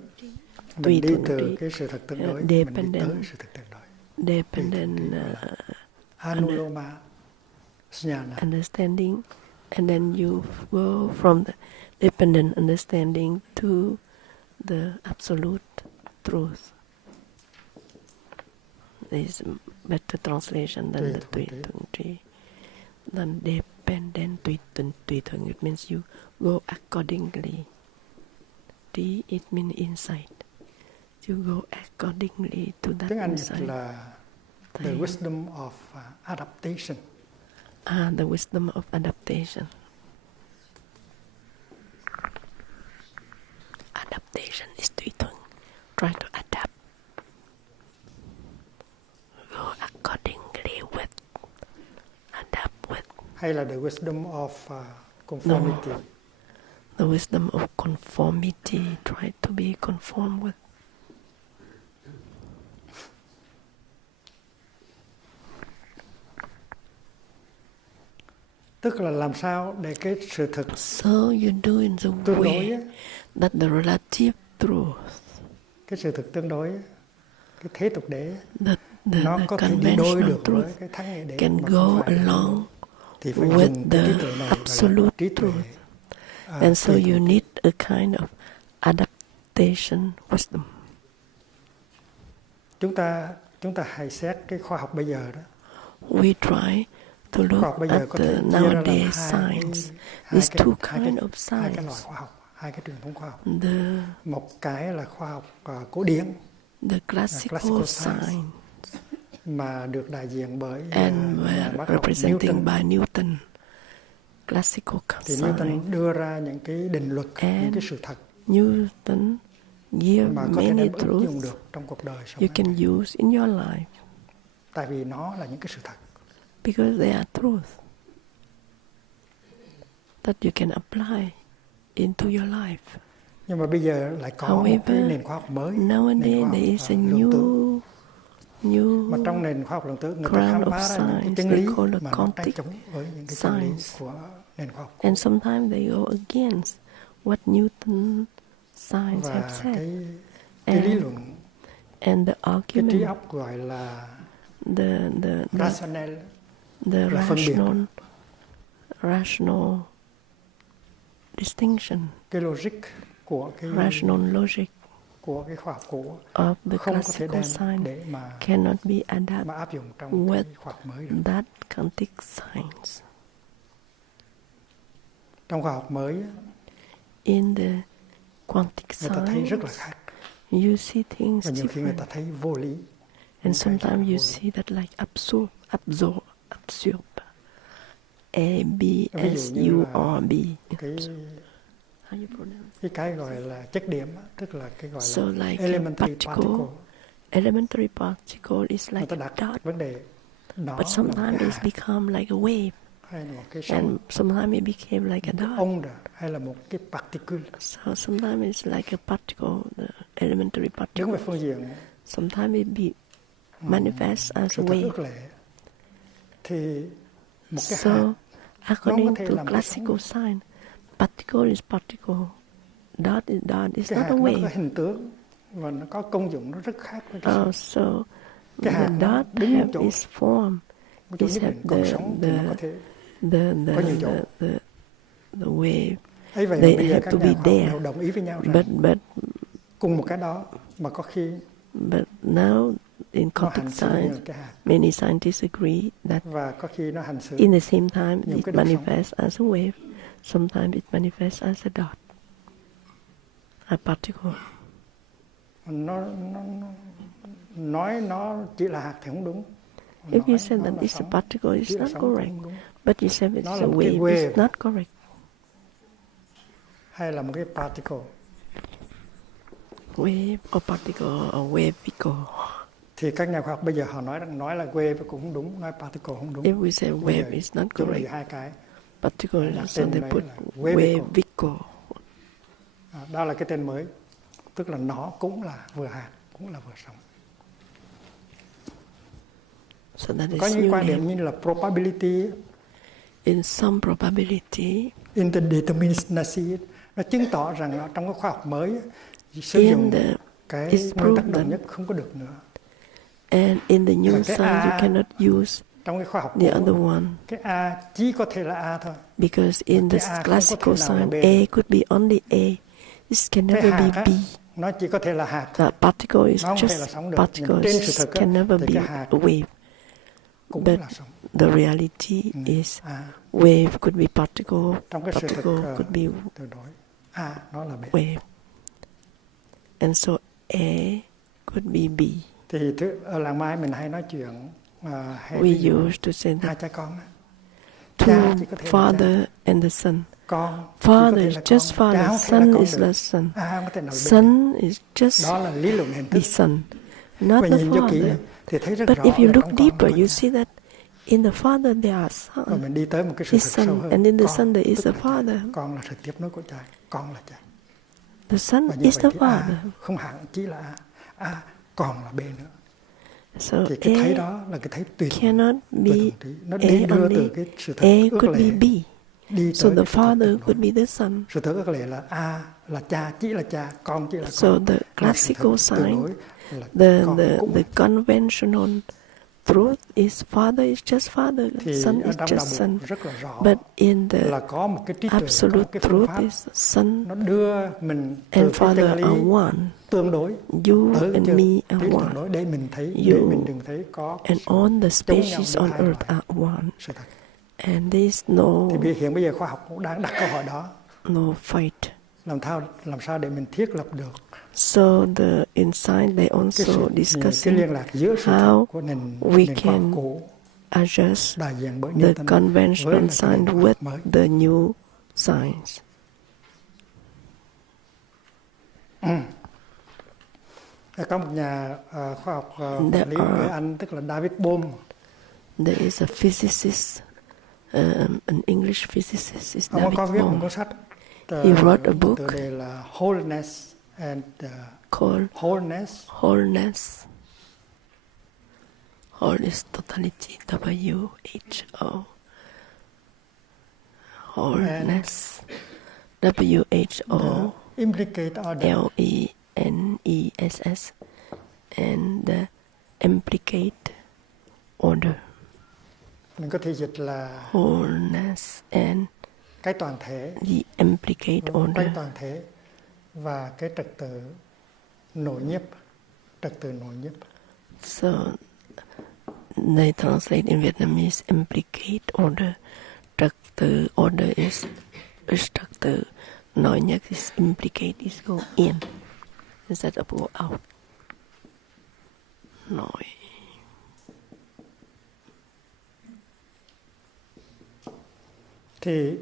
mình đi từ cái sự thật tương đối, mình đi tới sự thật tương đối. Dependent Anuloma Jnana. understanding, and then you go from the dependent understanding to the absolute truth. There is a better translation than the tùy thuận trí. Then dependent tùy thuận, it means you go accordingly. Trí, it means insight. You go accordingly to that Tiếng Anh insight. là the wisdom of adaptation. The wisdom of adaptation. Adaptation is tùy thuận. Try to adapt. Go accordingly with. Adapt with. Hay là the wisdom of conformity. No. The wisdom of conformity. Try to be conformed with. Tức là làm sao để cái sự thực So you do in the way that the relative truth, cái sự thực tương đối, cái thế tục đế, nó có thể đi đôi được với cái thắng nghĩa đế, can go along with the absolute truth. And so you need a kind of adaptation wisdom. Chúng ta hãy xét cái khoa học bây giờ đó. We try to look at the nowadays science. There's two kinds of science. Hai cái loại khoa học, hai cái truyền thống khoa học. Một cái là khoa học cổ điển, the classical science, mà được đại diện bởi and representing by Newton. Classical thì science. Newton đưa ra những cái định luật, những cái sự thật Newton give mà có thể many đem ứng dụng truths được trong cuộc đời you can use in your life. Tại vì nó là những cái sự thật. Because they are truth that you can apply into your life. Nhưng mà bây giờ lại có một cái nền khoa học mới. Nowadays there is a new mà trong nền khoa học lượng tử người ta khám phá ra những cái chân lý mà nó trái chống với những cái chân lý của nền khoa học. And sometimes they go against what Newton science và have said. Cái lý luận, and the argument, cái trí óc gọi là the rational distinction, cái logic của cái rational logic của cái khoa học cũ of the không có thể classical science để mà cannot be adapted mà áp dụng trong with cái khoa học mới được. that quantic science. Trong khoa học mới, in the quantic người ta thấy rất là science, khác. you see things Và nhiều khi người different. ta thấy vô lý. And sometimes you see that like absorb. A-B-S-U-R-B. How you pronounce? Cái gọi là chất điểm, tức là cái gọi So là like elementary particle. Elementary particle is like người ta a đặt dot, vấn đề đó but sometimes it's become like a wave, hay là một cái sóng, and sometimes it became like a dot. ông hay là một cái particle. So sometimes it's like a particle, the elementary Đứng particle. về phương diện Sometimes it be manifest as a sự thật wave. ước lệ, thì một cái So, hạt according thể to làm classical science, particle is particle, dot is dot, it's cái not hạt a nó có wave. hình tướng và nó có công dụng nó rất khác với cái So cái the hạt nó dot đứng have chỗ its form, một chỗ nhất định. Còn sống thì nó có thể có nhiều chỗ. The way ấy vậy they bây giờ have các to nhà be khoa học there. đều đồng ý với nhau rằng But cùng một cái đó mà có khi now in nó hành contact xử như science, cái hạt, many scientists agree that và có khi nó hành xử in the same time những it cái đốt sống. manifests as a wave, sometimes it manifests as a dot, a particle. Nó nói nó chỉ là hạt thì không đúng. If you say that it's a particle, it's not correct. But you say it's a wave, it's not correct. Hay là một cái particle. Wave or particle or wavicle. Thì các nhà khoa học bây giờ họ nói là wave cũng không đúng, nói particle không đúng. If we say wave is not correct, hai cái. particle, so they put wavicle. Đó là cái tên mới, tức là nó cũng là vừa hạt, cũng là vừa sống. So that is có những quan điểm như là probability. In some probability, indeterminacy, nó chứng tỏ rằng trong cái khoa học mới sử dụng cái nguyên tắc đồng nhất không có được nữa. And in the new science, you cannot use trong cái khoa học the other one. Cái A chỉ có thể là A thôi. Because in the classical science, A could be only A. This can never be B. Nó chỉ có thể là hạt. The particle is just particles, can never be a wave. But the reality is wave could be particle, particle could be wave. And so A could be B. Thì ở làng Mai mình hay nói chuyện we used to say hai that cha con. two father and the son. Father is just father, son is the son. Son is just the son, not the father. But if you look deeper, you see that in the father there are son, his son, and in the son there is the father. The son is the father. Không hẳn chỉ là A, còn là B nữa. So thì cái thấy đó là cái thấy tuyệt, cannot be nó A đưa only. từ cái sự thật A ước could lệ be B. đi So tới the cái sự thật father tuyệt could đối. be the son. Sự thật ước lệ là A là cha, chỉ là cha, con chỉ là con. So the classical science, the conventional truth is father is just father, son is just son. But in the absolute truth is son and father are one. Tương đối. You and me are one. Để mình thấy, You mình đừng thấy có and all the species on earth are one. And there is no thì hiện bây giờ khoa học cũng đang đặt câu hỏi đó. No fight. Làm sao để mình thiết lập được. So the inside they also discussing how we can adjust the conventional science with the new science. Có một nhà khoa học lý người Anh tức là David Bohm. There is a physicist, an English physicist, is Ông David có viết một Bohm. cuốn sách. He wrote a book tựa đề là Wholeness and called Wholeness. Whole is totality. WHO. Wholeness. WHO. Implicate order. LENESS. And the implicate order. Mình có thể dịch là wholeness and cái toàn thể, the implicate order. cái toàn thể và cái trật tự nội nhiếp, So they translate in Vietnamese implicate order. Trật tự order is trật tự, nội nhiếp is implicate is go in instead of go out. Nội. Thì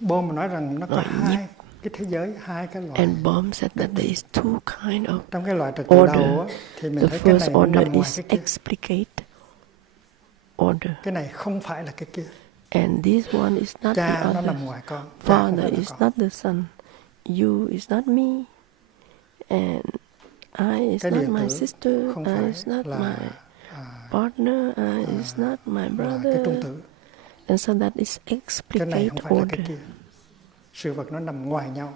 Bohm nói rằng nó có hai cái thế giới, hai cái loại. And Bohm said that there is two kind of trong cái loại trật tự đầu thì mình thấy cái này order nằm ngoài is cái kia. explicate order. Cái này không phải là cái kia. And this one is not cha the nó other. nằm ngoài con. Father is not the son. You is not me. And I is not my sister. I is not my partner. I is not my brother. And so that is explicate order. Sự vật nó nằm ngoài nhau.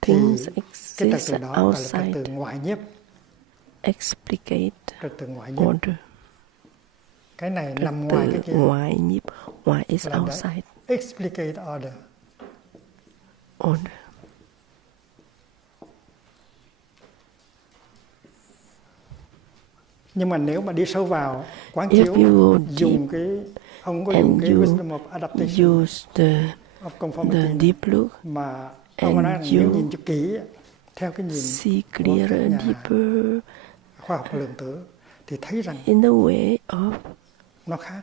Things Cái trật exist tự đó gọi là trật outside. tự ngoại nhiếp. Explicate Trật tự ngoại nhiếp. order. cái này trật nằm ngoài cái tự kia. ngoại nhiếp, ngoại is Là outside. Explicate order. Order. Nhưng mà nếu mà đi sâu vào quán If chiếu, you dùng cái ông có dùng cái wisdom of adaptation, use the of conformity deep look, mà ông nói rằng nếu nhìn cho kỹ theo cái nhìn see của các clearer, nhà deeper khoa học lượng tử thì thấy rằng in the way of nó khác.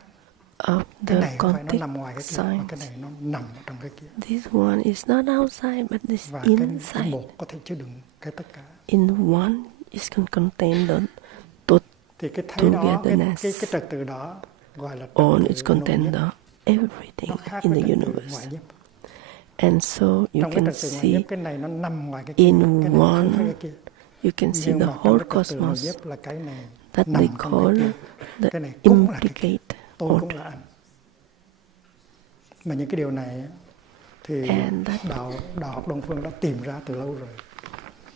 Of Cái the này không phải nó context nằm ngoài cái kia, mà cái này nó nằm trong cái kia. This one is not outside, but it's Và inside. cái một có thể chứa đựng cái tất cả. In one, it can contain the Thì cái thấy đó, togetherness. cái trật tự đó gọi là trật All tự is contained nội everything nó khác in với the trật tự universe. ngoại nhiếp. And so you Trong cái can trật tự ngoại see nhiếp, cái này nó nằm ngoài cái kia, in cái này không phải one, cái kia. you can see Nhưng the mà whole trong cái trật tự nội cosmos nhiếp là cái này that nằm they trong call cái kia. the Cái này cũng là cái kia. implicate Tôi cũng order. là anh. Mà những cái điều này thì đạo học Đông Phương đã tìm ra từ lâu rồi,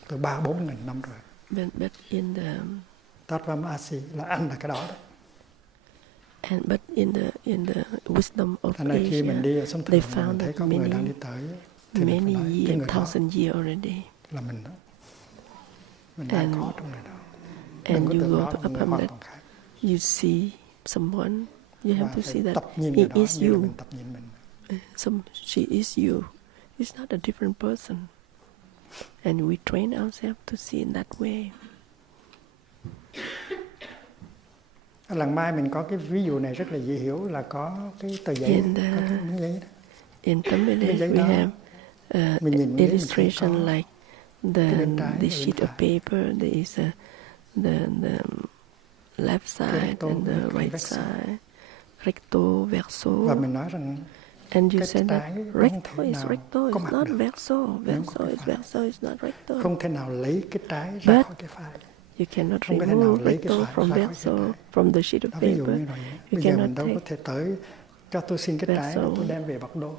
từ 3-4 nghìn năm rồi. But in the Tatvamasi là anh là cái đó đấy. but in the wisdom of Thành ra khi mình đi ở sông they Thượng mình thấy found có người đang đi tới thì mình phải nói cái người đó thousand years already. là mình đó. Mình đã có trong người đó. And Đừng có you tưởng go đó to là người upper hoàn that toàn khác. you see someone, you have to see that tập nhìn he người đó is như là you. mình tập nhìn mình. She is you. It's not a different person. And we train ourselves to see in that way. Lần mai mình có cái ví dụ này rất là dễ hiểu, là có cái tờ giấy, có cái miếng giấy đó. In Tamil, we have illustration like the sheet of paper. There is the left side and the right side, recto, verso. Và mình nói rằng and you said that recto is not verso. Verso is verso, is not recto. Không thể nào lấy cái trái ra khỏi cái phải. You cannot remove recto from verso, from the sheet of paper. Bây giờ mình đâu có thể tới cho tôi xin cái trái tôi đem về Bắc Đô.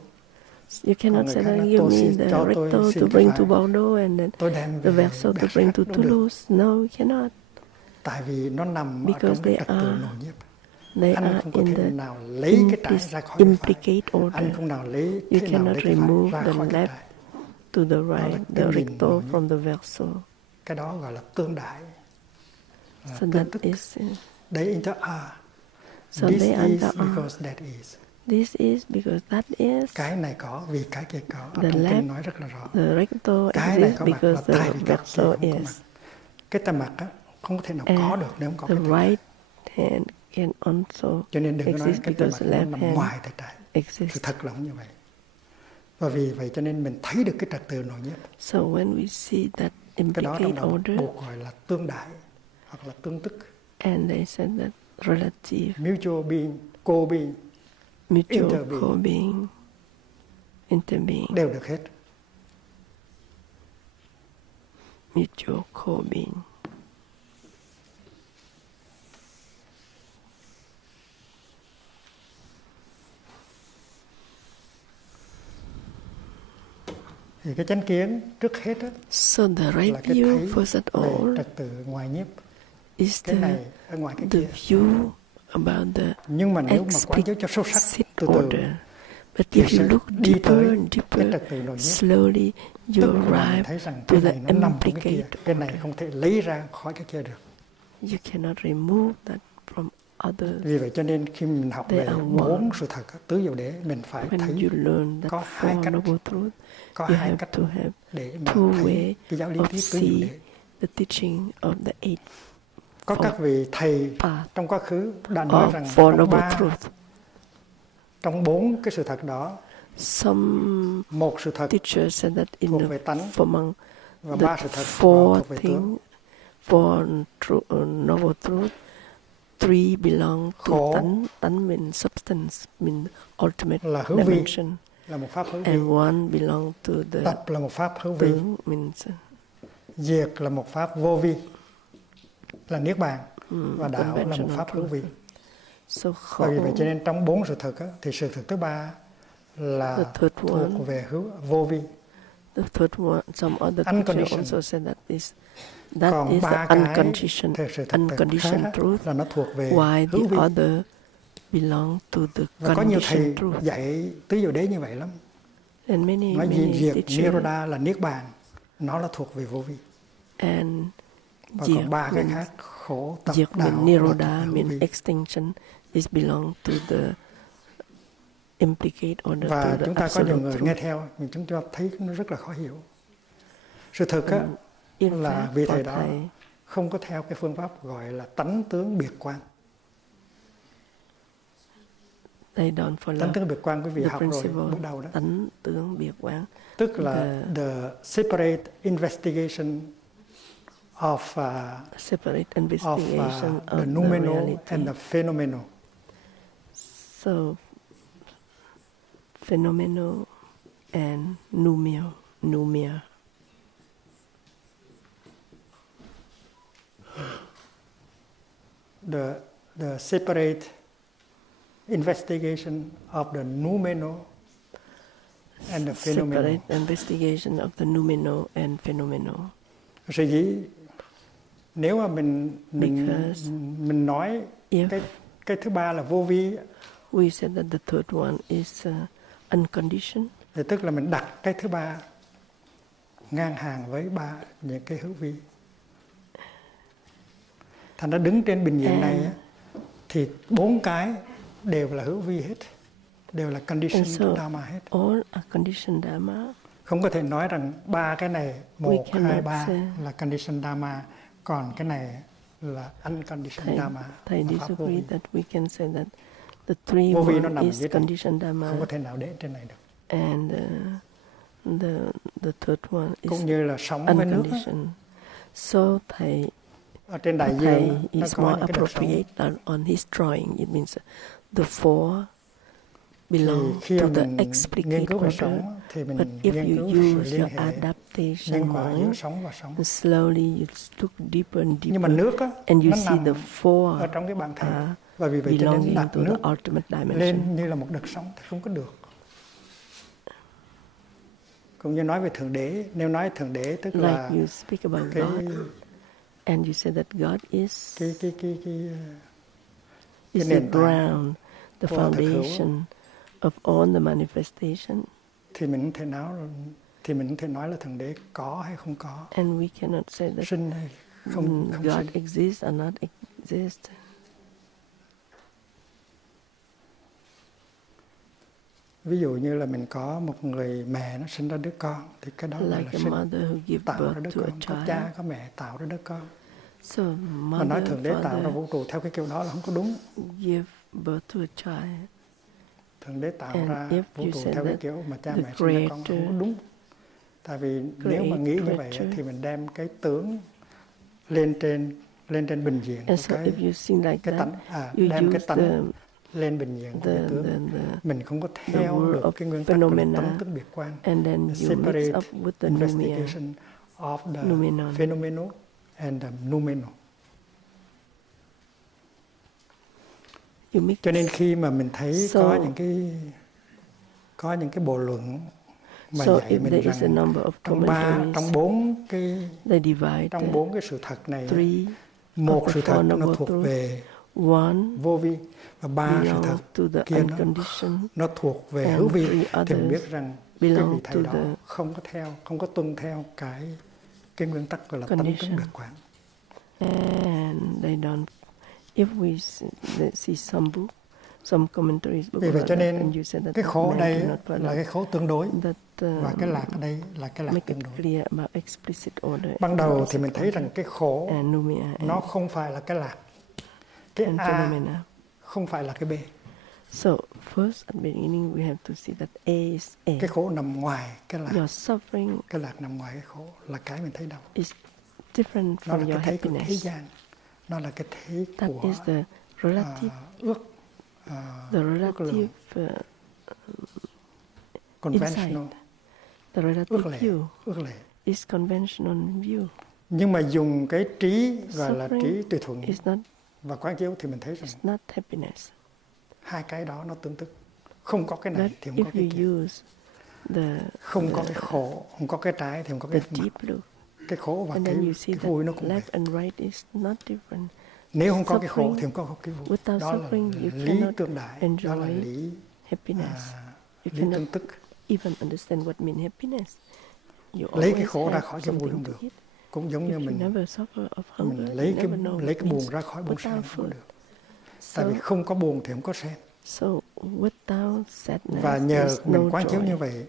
You cannot say that give me the recto to bring to Bordeaux and then the verso to bring to Toulouse. No, you cannot. Tại vì nó nằm ở trong cái trật tự nội nhiếp. They Anh không có are thể nào lấy cái trái ra khỏi cái phải. Anh không nào lấy you thế nào cannot lấy cái remove phải ra the khỏi cái left trái. to the right, the recto from the verso. Cái đó gọi là tương đại. So that is. They into So this they is under because that is. This is because that is. Cái này có vì cái kia có. Ở The trong left, kinh nói rất là rõ. the recto Cái này exists có mặt là because tại the vì cái kia verso không có mặt. is. Cái ta mặt á không thể nào có được nếu không có The cái tay right hand can also cho nên đừng có nói exist cái ta because mặt the nó left nằm hand ngoài tay trái. exists. Sự thật là không như vậy. Và vì vậy cho nên mình thấy được cái trật tự nội nhiếp. So when we see that Cái đó trong implicate đạo order, buộc gọi là tương đại hoặc là tương tức. and they said that relative, Mutual being, co-being, mutual interbeing. co-being, interbeing, Đều được hết. mutual co-being. Thì cái chánh kiến trước hết á, So the right là cái view, thấy first of về all, trật tự ngoài nhiếp. is Cái này ở ngoài cái the kia. view about the Nhưng mà nếu mà quán chiếu cho sâu sắc từ từ order. But thì if you look đi deeper tới and cái deeper, trật tự nội nhiếp. slowly you Tức là mình arrive thấy rằng to cái the này nó nằm trong cái kia. implicate Cái này không thể lấy ra khỏi cái kia được. You cannot remove that from others. Vì vậy cho nên khi mình học They về are 4 sự thật tứ diệu đế, mình phải When thấy you learn that có hai Four cách, Noble Truths, có you hai have cách to have để mà two thấy way cái giáo lý of tứ diệu đế. see the teaching of the eight Có các vị thầy paths trong quá khứ đã nói of rằng Four Noble Truths. trong 4 cái sự thật đó, Some một sự thật teachers said that in thuộc the về tánh among và the 3 sự thật four thuộc về tướng. Four Noble Truths, three belong to Khổ Tánh. Tánh means substance, means ultimate là hữu vi, dimension. là một pháp hữu vi. And one belong to the Tập là một pháp hữu vi. tướng, means Diệt là một pháp vô vi, là niết bàn. Và đạo là một pháp hữu vi. So Và vì vậy cho nên trong 4 sự thật á, thì sự thật thứ ba là thuộc về vô vi. The third one, some other teachers also said that is Còn the 3 cái unconditioned sự thật khác truth, là nó thuộc về while hữu the vi. other belong to the và có nhiều thầy conditioned truth. dạy tứ diệu đế như vậy lắm. And many diệt teachers Niroda là niết bàn, nó là thuộc về vô vi. and Và còn ba cái khác, khổ, tập, diệt đạo, Niroda là mean vi. extinction is belong to the implicate or the Và to chúng the ta có nhiều người absolute nghe truth. theo, nhưng chúng ta thấy nó rất là khó hiểu. Sự thực á, In là fact, vị for thầy đó Thay, không có theo cái phương pháp gọi là tánh tướng biệt quan. they don't follow Tánh tướng biệt quan quý vị the học rồi principle bước đầu đó. tánh tướng biệt quán. Tức là the separate investigation of Separate investigation the of the noumenal reality. and the phenomenal. So, phenomenal and noumia. The separate investigation of the noumenal and the phenomenal. Separate investigation of the noumenal and phenomenal. Sở dĩ nếu mà mình nói cái thứ ba là vô vi, we said that the third one is unconditioned. thì tức là mình đặt cái thứ ba ngang hàng với những cái hữu vi. Thành ra đứng trên bình diện này thì 4 cái đều là hữu vi hết, đều là conditioned dharma hết. All are conditioned dharma. Không có thể nói rằng 3 cái này 1, 2, 3 là conditioned dharma, còn cái này là unconditioned dharma. Thầy disagree that we can say that the three one is conditioned dharma. Không có thể nào để trên này được. And the third one is cũng như là sống với nước á. So Thay ở trên đại dương nó is có more những cái appropriate on his drawing. It means the four belong to the explicate order. But if you use your adaptation mind, slowly you look deeper and deeper, and you see the four belonging to the ultimate dimension. Lên như là một đợt sóng thì không có được. Cũng như nói về Thượng Đế, nếu nói Thượng Đế tức là like you speak about God, and you say that God is the ground, the foundation of all the manifestation. Thì mình không thể nói là Thượng Đế có hay không có. And we cannot say that sinh hay không God sinh. exists or not exists. Ví dụ như là mình có một người mẹ nó sinh ra đứa con thì cái đó là sinh, tạo ra đứa con, có cha có mẹ tạo ra đứa con. So mà nói Thượng Đế tạo ra vũ trụ theo cái kiểu đó là không có đúng. Give birth to a child. Thượng Đế tạo ra vũ trụ theo cái kiểu mà cha mẹ sinh ra con không có đúng. Tại vì nếu mà nghĩ như vậy thì mình đem cái tướng lên trên bình diện của cái tánh, đem cái tánh lên bình diện của cái tướng. Mình không có theo được cái nguyên tắc của tánh tướng biệt quan. Separate investigation of the phenomenal and the noumenal. Cho nên khi mà mình thấy có những cái bộ luận mà dạy mình rằng trong bốn cái sự thật này, một sự thật nó thuộc về vô vi và 3 sự thật kia nó thuộc về hữu vi, thì mình biết rằng cái vị thầy đó không có tuân theo cái nguyên tắc gọi là tánh tướng biệt quán. And they don't. If we see some book, some commentaries book, vì vậy cho nên cái khổ ở đây là cái khổ tương đối, và cái lạc ở đây là cái lạc tương đối. Ban đầu thì mình thấy rằng cái khổ nó không phải là cái lạc, cái A không phải là cái B. So first at the beginning we have to see that A is A. Cái khổ nằm ngoài cái lạc. Your suffering, cái lạc nằm ngoài cái khổ là cái mình thấy đâu. Is different from your happiness. Thế gian. Nó là cái thế that của is the relative, conventional. The relative view is conventional view. Nhưng mà dùng cái trí gọi là trí tùy thuận và quán chiếu thì mình thấy rằng not happiness. Hai cái đó nó tương tức. Không có cái này thì không có cái kia. Không có cái khổ, không có cái trái thì không có cái mặt. Cái khổ và cái vui nó cũng vậy. Left and right is not different. Nếu không có cái khổ thì không có cái vui. Without Đó là suffering, you lý cannot tương đại, đó là enjoy lý happiness. You lý cannot tương tức. even understand what means happiness. You Lấy cái always khổ ra have khỏi cái vui something không to được. eat. Cũng giống như If you mình never suffer of hunger, mình you lấy never know what cái buồn means ra khỏi bông sen without không food. được. Tại vì không có buồn thì không có sen. So without sadness, Và nhờ there's mình no quán chiếu joy. như vậy,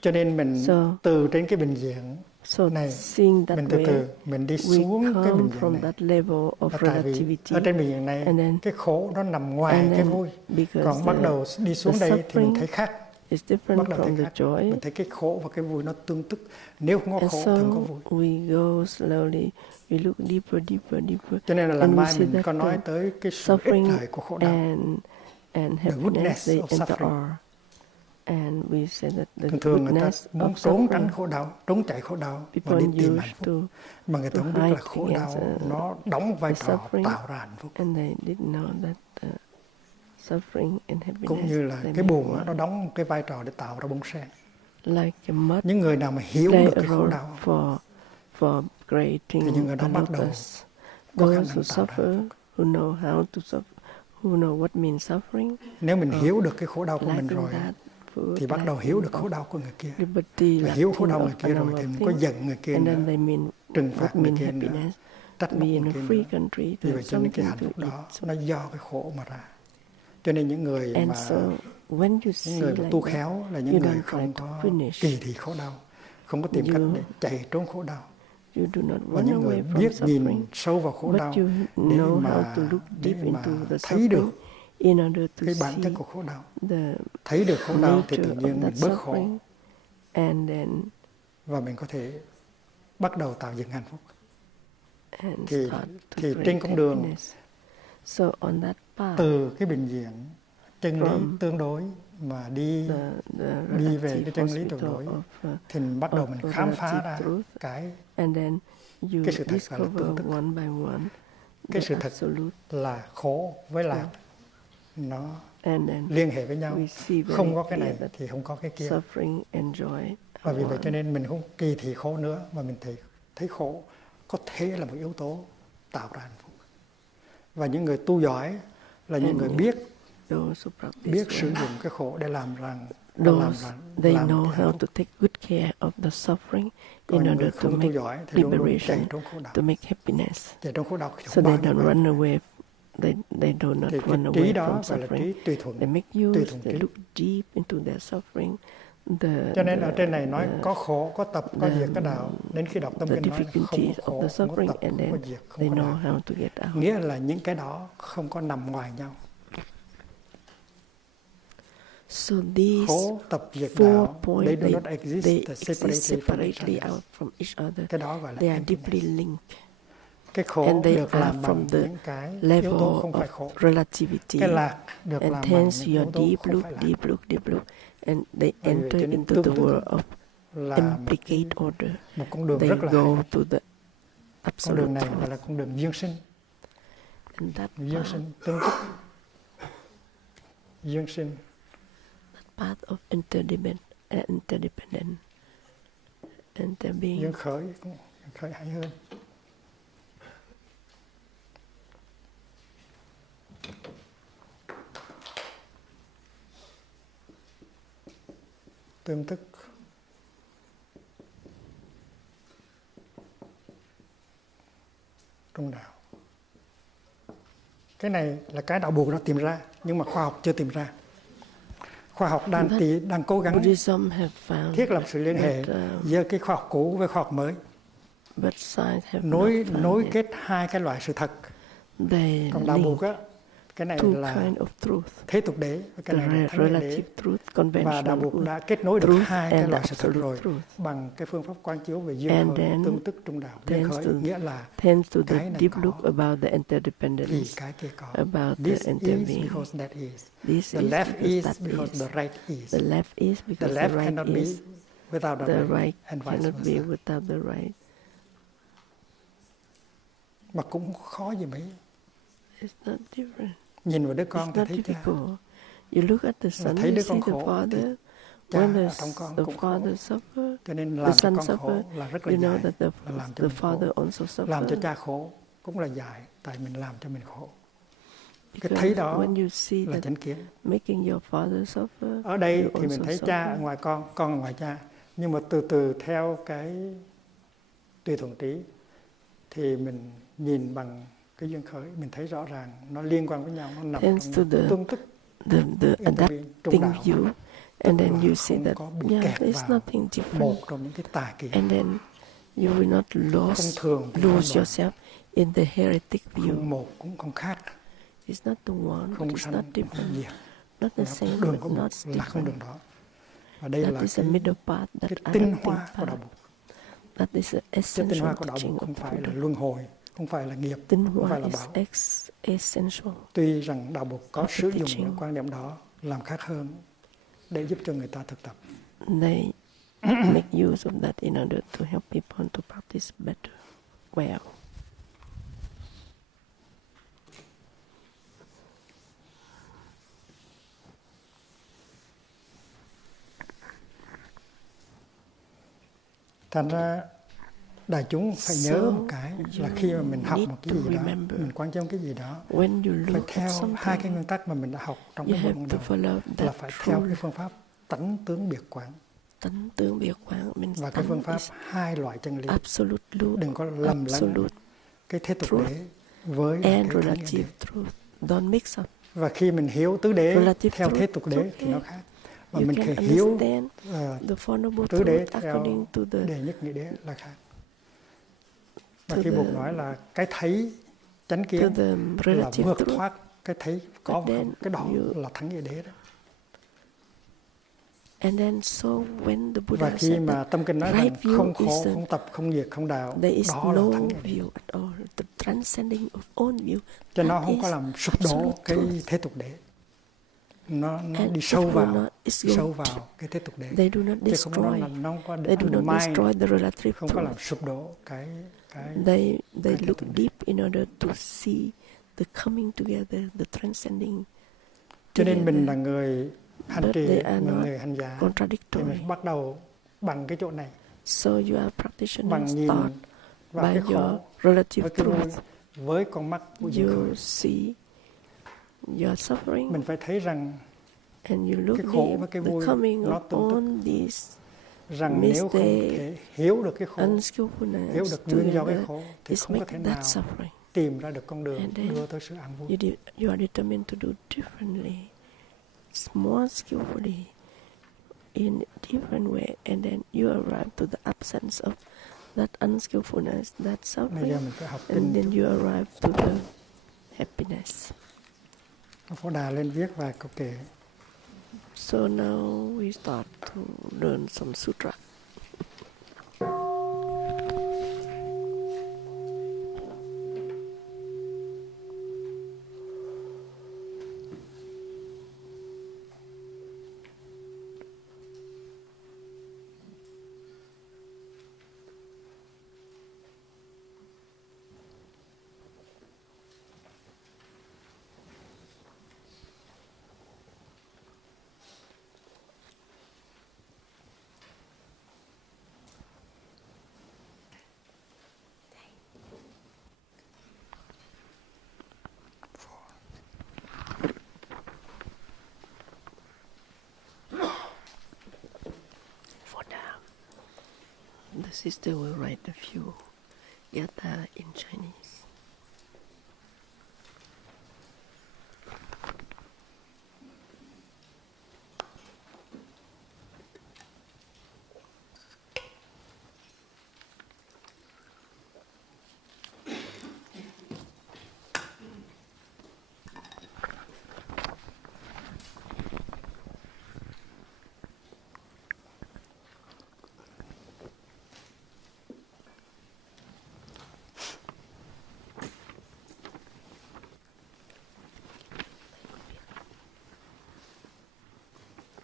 cho nên mình từ trên cái bình diện này, mình từ từ mình đi xuống cái bình diện này. Tại vì ở trên bình diện này, cái khổ nó nằm ngoài cái vui. Còn bắt đầu đi xuống đây thì mình thấy khác. Bắt đầu thấy khác. Mình thấy cái khổ và cái vui nó tương tức. Nếu không có khổ thì không có vui. We go slowly, we look deeper. Cho nên là lần mai mình có nói tới cái sự ích lợi của khổ đau. And the goodness they of enter suffering. our. And we say that the Thường người ta goodness muốn of trốn suffering, tránh khổ đau, trốn chạy khổ đau và people đi tìm used hạnh phúc. Mà người ta không biết là khổ đau nó đóng vai trò tạo ra hạnh phúc. And they didn't know that suffering and happiness, cũng như là cái buồn nó đóng một cái vai trò để tạo ra bông sen. Like a mud, những người nào mà hiểu được cái khổ đau for creating thì những người đó bắt đầu có khả năng tạo ra. Who know how to suffer, who know what means suffering. Nếu mình hiểu được cái khổ đau của mình rồi thì bắt đầu hiểu được khổ đau của người kia. Và hiểu khổ đau người kia rồi thì mình có giận người kia nữa, trừng phạt người kia nữa, trách móc người kia nữa. Vì vậy cho nên cái hạnh phúc đó nó do cái khổ mà ra. Cho nên những người mà tu khéo là những người không có kỳ thị khổ đau, không có tìm cách để chạy trốn khổ đau. Và những người biết nhìn sâu vào khổ đau để mà thấy được cái bản chất của khổ đau. Thấy được khổ đau thì tự nhiên mình bớt khổ. Và mình có thể bắt đầu tạo dựng hạnh phúc. Thì trên con đường từ cái bình diện chân lý tương đối mà đi về cái chân lý tuyệt đối thì mình bắt đầu mình khám phá ra cái sự thật là tương tức. Cái sự thật là khổ với lạc nó liên hệ với nhau. Không có cái này thì không có cái kia. Và vì vậy cho nên mình không kỳ thị khổ nữa, mà mình thấy khổ có thể là một yếu tố tạo ra hạnh phúc. Và những người tu giỏi là những người biết sử dụng cái khổ để làm rằng they know how to take good care of the suffering in order to make liberation, to make happiness. So they don't run away. They do not run away from suffering. They make use. They look deep into their suffering. Cho nên ở trên này nói có khổ, có tập, có diệt, có đạo. Đến khi đọc tâm kinh nói không có khổ, không có tập, không có diệt, không có đạo. Nghĩa là những cái đó không có nằm ngoài nhau. So these khổ, tập, diệt, four đạo, points, they do not exist separately out from each other. Cái đó gọi là they are deeply linked. Cái khổ được làm bằng những cái yếu tố không phải khổ. Relativity. Cái lạc được làm bằng những yếu tố không phải lạc. And they enter into the world of implicate order. Một con đường they rất là go hay. to the Con đường này gọi là con đường duyên sinh. Duyên sinh tương tức. Duyên sinh. That path of interdependent. Interbeing. Duyên khởi hay hơn. Tương tức. Trung đạo. Cái này là cái đạo Buddha đã tìm ra, nhưng mà khoa học chưa tìm ra. Khoa học đang cố gắng thiết lập sự liên hệ giữa cái khoa học cũ với khoa học mới. Nối kết hai cái loại sự thật. Còn đạo Buddha cái này là thế tục đế, cái này là thánh đế. Và đạo Buddha đã kết nối được hai cái loại sự thật rồi bằng cái phương pháp quán chiếu về duyên khởi, tương tức, trung đạo. Duyên khởi nghĩa là cái này có vì cái kia có. This is because that is. The left is because the right is. The left cannot be without the right and vice versa. Mà cũng không khó gì mấy. It's not different. Nhìn vào đứa con thì thấy cha. You look at the son, thấy đứa you con see the khổ father. Cha When the father suffers, cho nên the làm son cho con khổ suffers, là rất là you know dài. that the father also suffers. Làm cho cha khổ cũng là dài. tại mình làm cho mình khổ. Because Cái thấy đó when you see là that chánh kiến. making your father suffer, Ở đây you thì mình also thấy cha ở suffer. ngoài con ở ngoài cha. Nhưng mà từ từ theo cái tùy thuận trí thì mình nhìn bằng cái duyên khởi, mình thấy rõ ràng nó liên quan với nhau, nó nằm Thanks trong to tương tức, the trung adapting đạo. view, and then you see Không that có bị yeah, kẹt there's vào nothing different, một trong những cái tà kiến. and then you will not lose yourself in the heretic view. Không một cũng không khác. It's not the one, Không but it's sanh, not không different. diệt. Not the same, Đường but của not Bụt là không different. đường đó. Và đây That là is the middle path, that cái tinh adapting hoa của đạo path. Bụt. That is the Cái tinh essential hoa của đạo teaching Bụt of không phải là Buddha. luân hồi, không phải là nghiệp, Tinh không hoa phải là is báo. essential. Tuy rằng đạo Bụt có of sử the dụng teaching. những quan niệm đó làm khác hơn để giúp cho người ta thực tập. They make use of that in order to help people to practice better, well. Thành ra đại chúng phải nhớ một cái là khi mà mình học một cái gì đó, mình quan tâm cái gì đó, phải theo hai cái nguyên tắc mà mình đã học trong cái buổi ban đầu, là phải theo cái phương pháp tánh tướng biệt quán. Tánh tướng biệt quán means và cái phương pháp hai loại chân lý. Đừng có lầm lẫn cái thế tục đế với and cái relative truth. Don't mix up. Và khi mình hiểu tứ đế Relative theo thế tục đế thì nó khác. Và mình phải hiểu tứ đế theo đệ nhất nghĩa đế là khác. Và khi Bụt nói là cái thấy chánh kiến là vượt thoát cái thấy có và không, cái đó là thắng nghĩa đế đó. And then so when the Buddha và khi mà tâm kinh nói rằng không khổ, không tập, không diệt, không đạo, đó là thắng nghĩa đế. The transcending of all view. Cho nó không có làm sụp đổ cái thế tục đế. Nó đi sâu vào cái thế tục đế. They do not destroy. They do not destroy the relative không có làm sụp đổ cái They look deep in order to see the coming together, the transcending. Cho nên mình là người hành trì, người hành giả, thì mình bắt đầu bằng cái chỗ này. So you are practitioner start by your relative truth. Với con mắt của you see your suffering. Mình phải thấy rằng and you look cái khổ và cái vui the coming nó of all these rằng nếu không thể hiểu được cái khổ, hiểu được nguyên do cái khổ thì không có thể nào tìm ra được con đường đưa tới sự an vui. You are determined to do differently, more skillfully, in a different way, and then you arrive to the absence of that unskillfulness, that suffering, and then you arrive to the happiness. Phổ Đà lên viết vài câu kệ. So now we start to learn some sutra. The sister will write a few gatha in Chinese.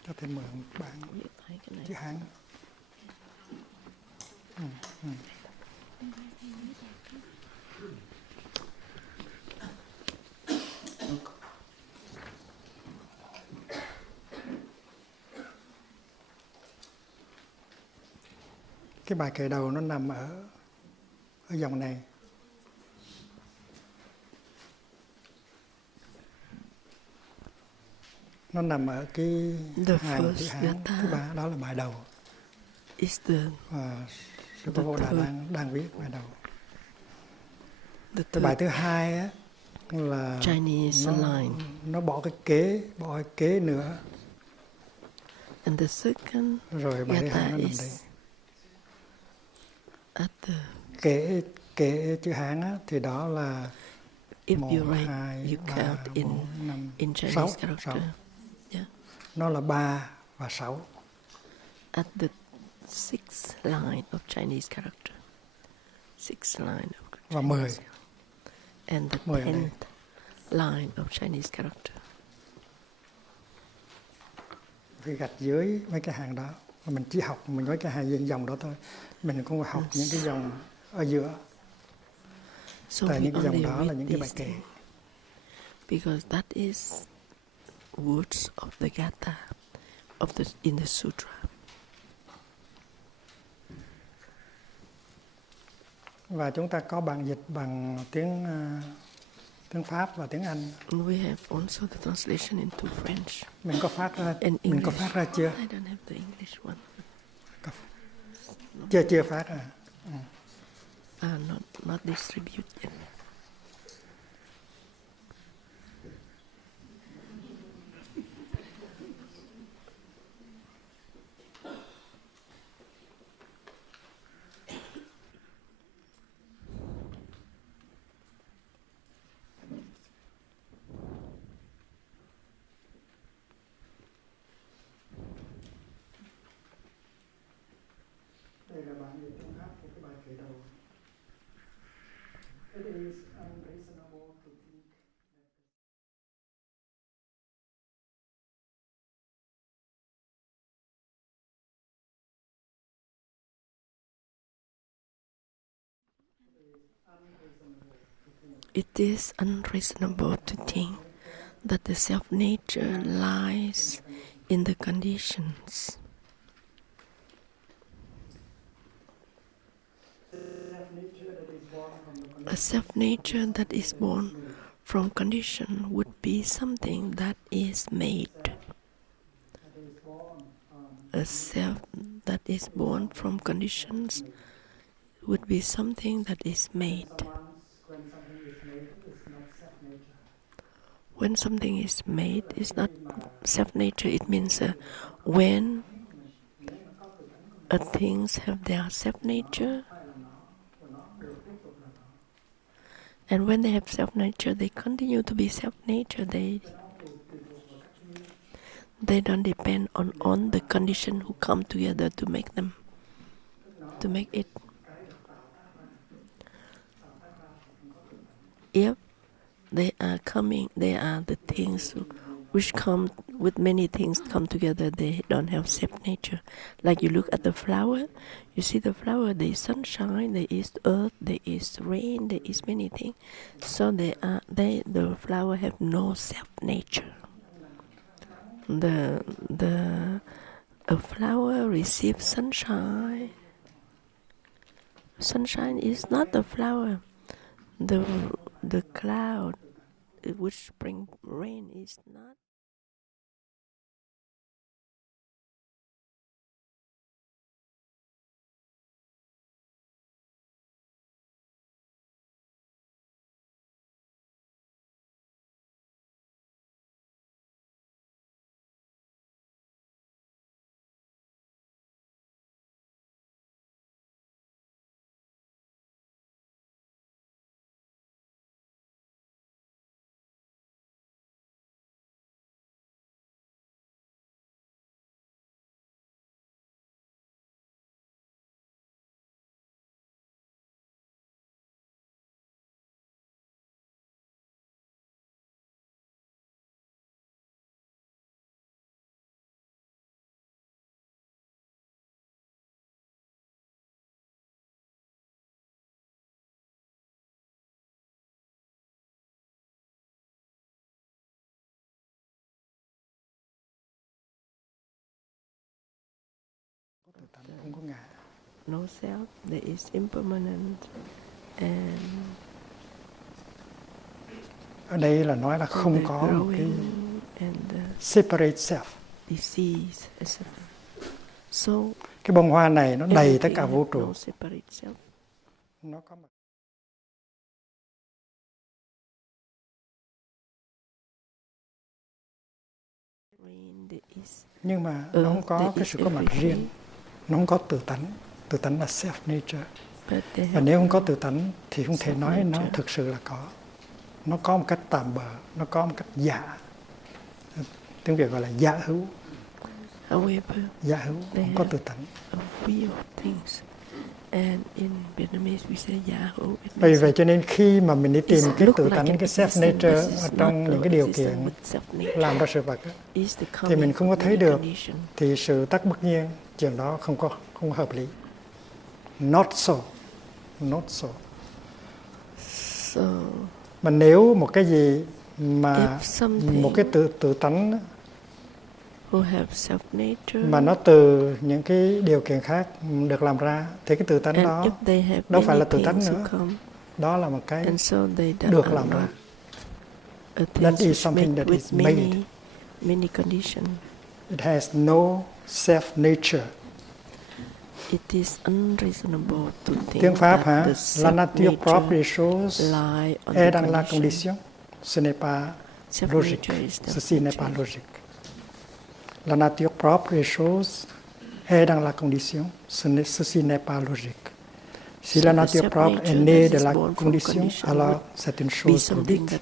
Có thể mượn bạn chữ Hán. Cái bài kệ đầu nó nằm ở dòng này. Nó nằm ở cái The hàng chữ first Hán gatha thứ ba, đó là bài đầu. is the Và Sư Cô Đà third. đang viết bài đầu. The Cái bài third thứ hai á là Chinese line. nó bỏ cái kế nữa. And the second Rồi bài thứ hai gatha nó nằm đây. is at the. Kế chữ Hán á, thì đó là If 1, you write, 2, you 3, count 4, 5, in Chinese 6, character. 6. Yeah. Nó là 3 và 6. At the sixth line of Chinese character. Sixth line of Và Chinese. 10. And the 10 ở đây. 10th line of Chinese character. Cái gạch dưới mấy cái hàng đó. Mình chỉ học mấy cái hàng dòng đó thôi. Mình không học những cái dòng ở giữa. So Tại we những cái dòng only đó là read những cái bài these kệ. things because that is words of the gatha in the sutra. Và chúng ta có bản dịch bằng tiếng Pháp và tiếng Anh. And we have also the translation into French. Mình có phát ra chưa? I don't have the English one. Chưa phát à? Not distributed yet. Đây là bản dịch tiếng Pháp của cái bài kệ đầu. It is unreasonable to think It is unreasonable to think that the self-nature lies in the conditions. A self-nature that is born from condition would be something that is made. A self that is born from conditions would be something that is made. When something is made, it's not self-nature. It means when things have their self-nature, and when they have self-nature, they continue to be self-nature. They don't depend on the condition who come together to make it. If they are the things which come with many things come together. They don't have self-nature. Like you look at the flower, you see the flower, there is sunshine, there is earth, there is rain, there is many things. So the flower have no self-nature. A flower receives sunshine. Sunshine is not the flower. The cloud which bring rain is not. Không có ngã. No self, there is impermanent, and ở đây là nói là không có một cái and separate self. disease, etc. So Cái bông hoa này nó đầy tất cả vũ trụ. no separate self. Nó có mặt. Nhưng mà nó không có cái sự có mặt riêng. Nó không có tự tánh. Tự tánh là self nature. Và nếu không có tự tánh thì không thể nói nó thực sự là có. Nó có một cách tạm bợ, nó có một cách giả. Tiếng Việt gọi là giả hữu. Giả hữu, không có tự tánh. And in Vietnamese we say giả hữu. Vì vậy cho nên khi mà mình đi tìm cái tự tánh, cái self nature ở trong những cái điều kiện làm ra sự vật thì mình không có thấy được, thì sự tắc bất nhiên, chuyện đó không hợp lý. Not so. Mà nếu một cái gì mà một cái tự tánh mà nó từ những cái điều kiện khác được làm ra, thì cái tự tánh đó đâu phải là tự tánh nữa. Đó là một cái được làm ra. That is something that is made. It has no self nature. It is unreasonable to think Tiếng Pháp that the la nature propre des choses est dans la condition. Ce n'est pas logique. Ceci n'est pas logique. La nature propre des choses est dans la condition. Ceci n'est pas logique. Si la nature propre est née de la condition, alors c'est une chose produite.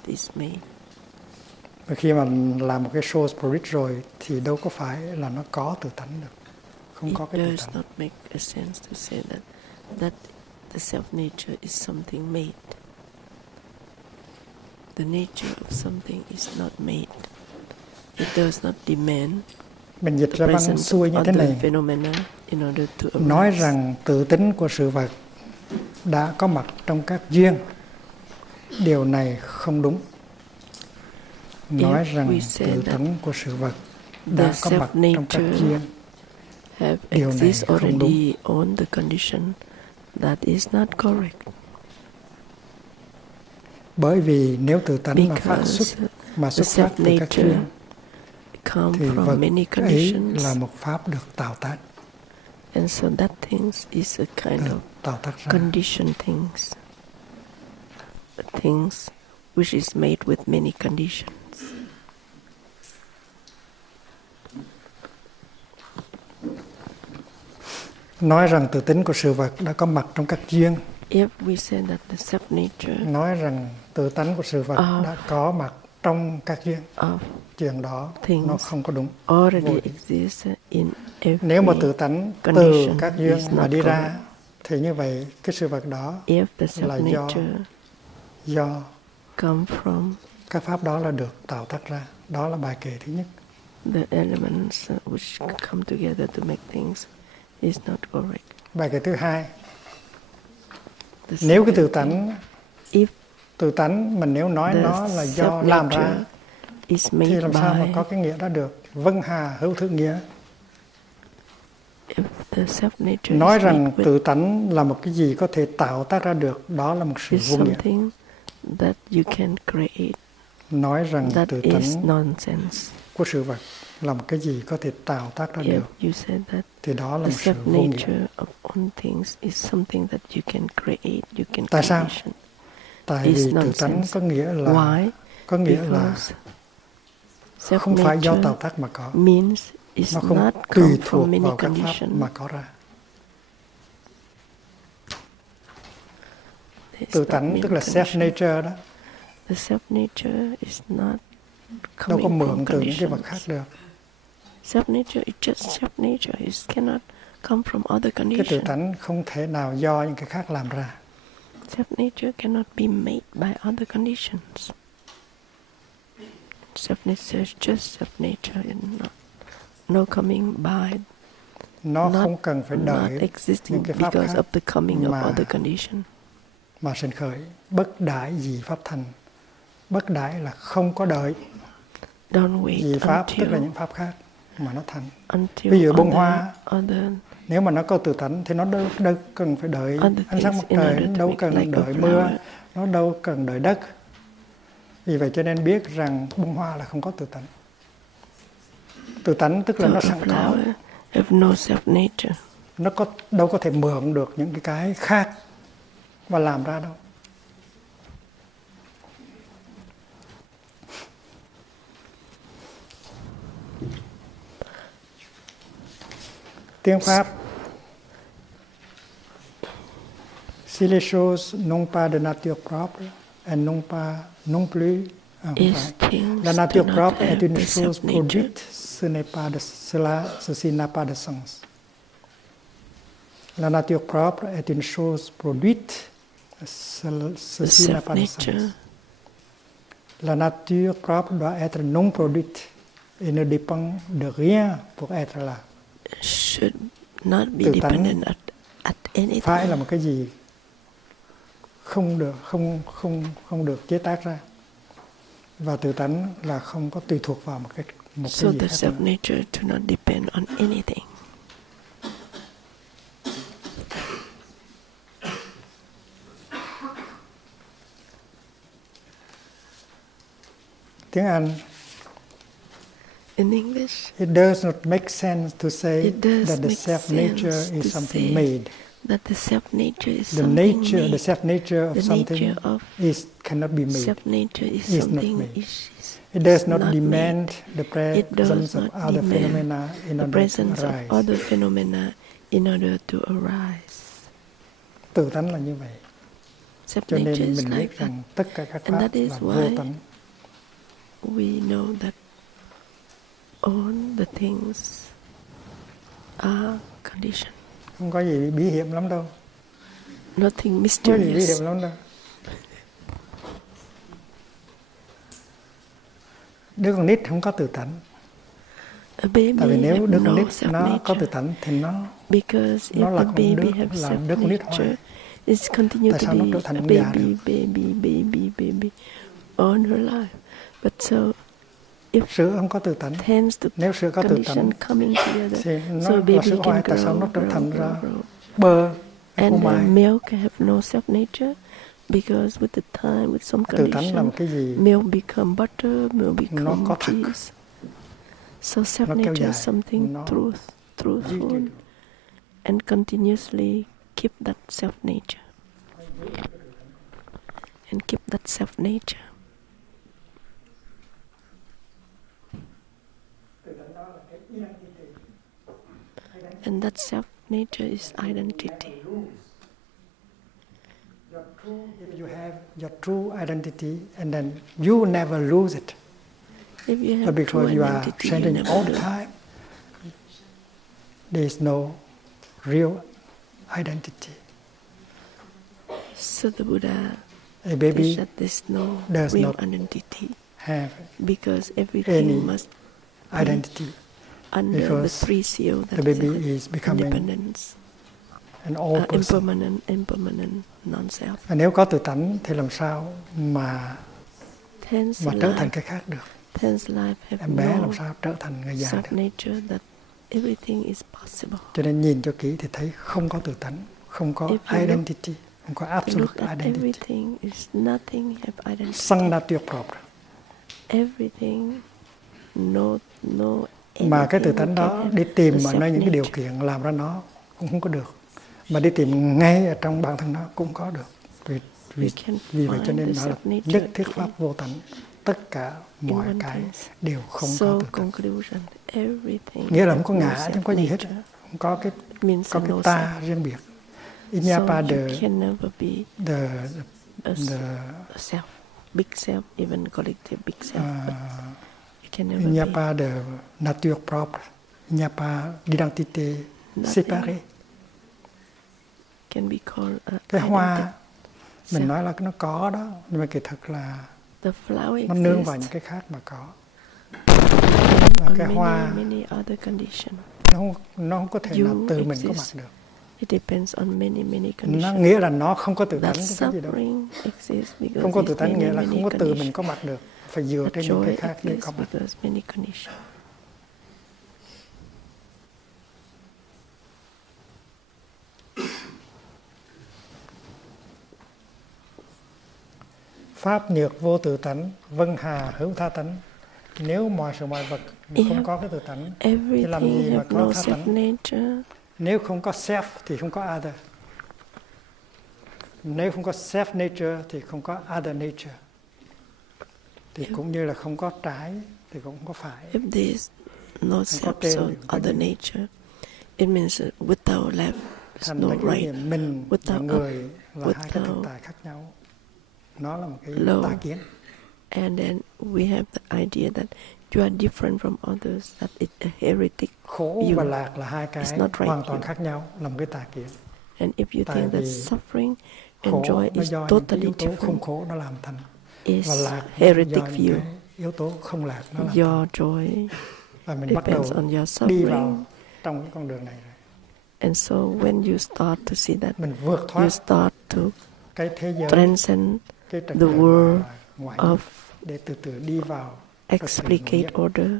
Và khi mà làm một cái chose produite rồi thì đâu có phải là nó có tự tánh được. Không có cái tự tánh. It does not make a sense to say that the self nature is something made. The nature of something is not made. It does not demand mình dịch ra văn xuôi như thế này. Nói rằng tự tính của sự vật đã có mặt trong các duyên. Điều này không đúng. Nói rằng tự tính của sự vật đã có mặt trong các duyên. Điều này không đúng. Bởi vì nếu tự tánh mà xuất phát từ các duyên thì vật ấy là một pháp được tạo tác. And so that things is a kind of conditioned things. Things which is made with many conditions. Nói rằng tự tính của sự vật đã có mặt trong các duyên. If we say that the self nature nói rằng tự tánh của sự vật đã có mặt trong các duyên, chuyện đó nó không có đúng. Nếu mà tự tánh từ các duyên mà đi ra thì như vậy cái sự vật đó là do các pháp đó là được tạo tác ra. Đó là bài kệ thứ nhất. The elements which come together to make things is not correct. Bài kệ thứ hai, nếu cái tự tánh mình nếu nói nó là do làm ra thì làm sao mà có cái nghĩa đó được? Vân hà hữu thượng nghĩa. Nói rằng tự tánh là một cái gì có thể tạo tác ra được, đó là một sự vô nghĩa. Nói rằng tự tánh của sự vật là một cái gì có thể tạo tác ra được, thì đó là một sự vô nghĩa. Tại sao? Tại vì tự tánh có nghĩa là không phải do tạo tác mà có. Nó không tùy thuộc vào các pháp mà có ra. Tự tánh tức là self nature đó. Đâu có mượn từ những cái vật khác được. Self nature is just self nature. It cannot come from other conditions. Cái tự tánh không thể nào do những cái khác làm ra. Self nature cannot be made by other conditions. Self nature is just self nature, and no coming by. Nó không cần phải đợi những cái pháp because khác of the coming of other conditions. Mà sinh khởi. Bất đãi gì pháp thành. Bất đãi là không có đợi. Don't wait gì pháp tức là những pháp khác mà nó thành. Ví dụ bông hoa, nếu mà nó có tự tánh thì nó đâu cần phải đợi ánh sáng mặt trời, nó đâu cần đợi mưa, nó đâu cần đợi đất. Vì vậy cho nên biết rằng bông hoa là không có tự tánh. Tự tánh tức là nó So a sẵn có. flower have no self-nature. Nó đâu có thể mượn được những cái khác và làm ra đâu. Tiếng Pháp, si les choses n'ont pas de nature propre, elles n'ont pas non plus. La nature propre est une chose produite, ceci n'a pas de sens. La nature propre est une chose produite, ceci n'a pas de sens. La nature propre doit être non produite et ne dépend de rien pour être là. Should not be dependent at anything. Phải là một cái gì không được chế tác ra, và tự tánh là không có tùy thuộc vào một cái So gì the khác self-nature do not depend on anything. Tiếng Anh. In English, it does not make sense to say that the self-nature is something made. That the self-nature is the something nature, made. The self-nature of something cannot be made. Self-nature is something made. It does not demand the presence of other phenomena in order to arise. Other phenomena in order to arise. Tự tánh là như vậy. Cho nên mình biết rằng tất cả các pháp là vô tánh. We know that all the things are conditioned. Không có gì bí hiểm lắm đâu. Nothing mysterious. Không có gì bí hiểm lắm đâu. Đứa con nít không có tự tánh. Tại vì nếu đứa con nít nó có tự tánh thì nó là đứa con nít hoài. Tại sao nó trở thành ông già được? Baby all her life. But so if sữa không có tự tánh, nếu sữa có tự tánh thì nó là sữa hoài. Tại sao nó trở thành ra bơ? And milk have no self-nature because with the time, with some condition, milk become butter, milk become cheese. So self-nature is something truthful and continuously keep that self-nature. And keep that self-nature. And that self-nature is identity. If you have your true identity and then you never lose it. If you have but because true you identity, are changing all the time, there is no real identity. So the Buddha a baby said there's no does real not identity have because everything must identity. Under Because the three seals, that the baby is becoming independence, an old person. Impermanent, non-self. Và nếu có tự tánh thì làm sao mà trở thành cái khác được? Em bé làm sao trở thành người già được? Cho nên nhìn cho kỹ thì thấy không có tự tánh, không có identity, không có absolute identity. Sans nature propre. Everything, no. Mà cái tự tánh đó đi tìm ở nơi những cái điều kiện làm ra nó cũng không có được, mà đi tìm ngay ở trong bản thân nó cũng có được. Vì vậy cho nên nó là nhất thiết pháp vô tánh, tất cả mọi cái đều không có tự tánh. Nghĩa là không có ngã, không có gì hết, không có cái ta riêng biệt. Il n'y a pas de self, big self, even collective big self. Il n'y a pas de nature propre, il n'y a pas d'identité séparée. Cái hoa mình nói là nó có đó, nhưng mà kỳ thực là nó nương vào những cái khác mà có. Và cái hoa nó không có thể nào từ mình có mặt được. Nó nghĩa là nó không có tự tánh cái gì đâu. Không có tự tánh nghĩa là không có từ mình có mặt được. Phải dựa trên những cái khác để có mặt. Pháp nhược vô tự tánh, vân hà hữu tha tánh. Nếu mọi sự mọi vật không có cái tự tánh everything thì làm gì mà have có no tha self tánh? nature. Nếu không có self thì không có other. Nếu không có self nature thì không có other nature. Thì cũng như là không có trái thì cũng không có phải. If there is no self, so other nature, it means without left, there's no right. Mình và Without người là hai cái thực without tại khác nhau. Nó là một cái low. tà kiến. And then we have the idea that you are different from others, that it's a heretic Khổ view. và lạc là hai cái hoàn toàn khác nhau, là một cái tà kiến. And if you Tại think that vì suffering and khổ joy nó is do những totally yếu tố không different, khổ nó làm thành, is và lạc heretic do những view. cái yếu tố không lạc nó làm thành. Your joy Và mình bắt đầu depends on your đi vào suffering. trong cái con đường này rồi. And so when you start to see that, Mình vượt you thoát start to cái thế giới, transcend cái trật the tự world ngoại of để từ từ đi vào explicate order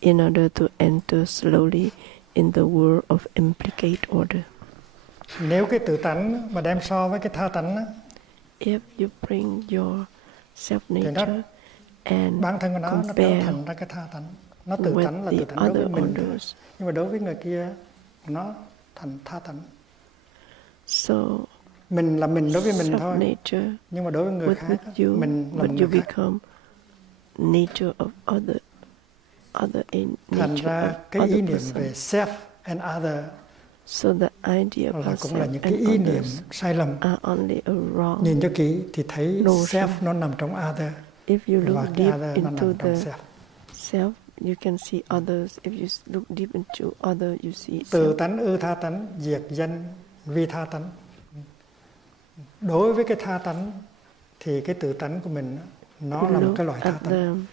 in order to enter slowly in the world of implicate order. Nếu cái tự tánh mà đem so với cái tha tánh á, If you bring your self thì nature and bản thân của nó trở compare thành ra cái tha tánh. Nó tự tánh là with tự the tánh đối với other mình thôi. orders, Nhưng mà đối với người kia nó thành tha tánh. so Mình là mình đối với mình self thôi. nature Nhưng mà đối với người khác, with you, mình là một but you người khác. become nature of other in Thành nature ra of cái ý other niệm person. về self and other So the idea là of cũng là self những cái and ý niệm others sai lầm. are only a wrong. Nhìn cho kỹ thì thấy notion. self nó nằm trong other. If you Và look cái deep other nó into nằm trong the self. self, you can see others. If you look deep into other, you see Tự self. tánh ư tha tánh, diệt danh vi tha tánh. Đối với cái tha tánh thì cái tự tánh của mình nó là một cái loại tha tánh.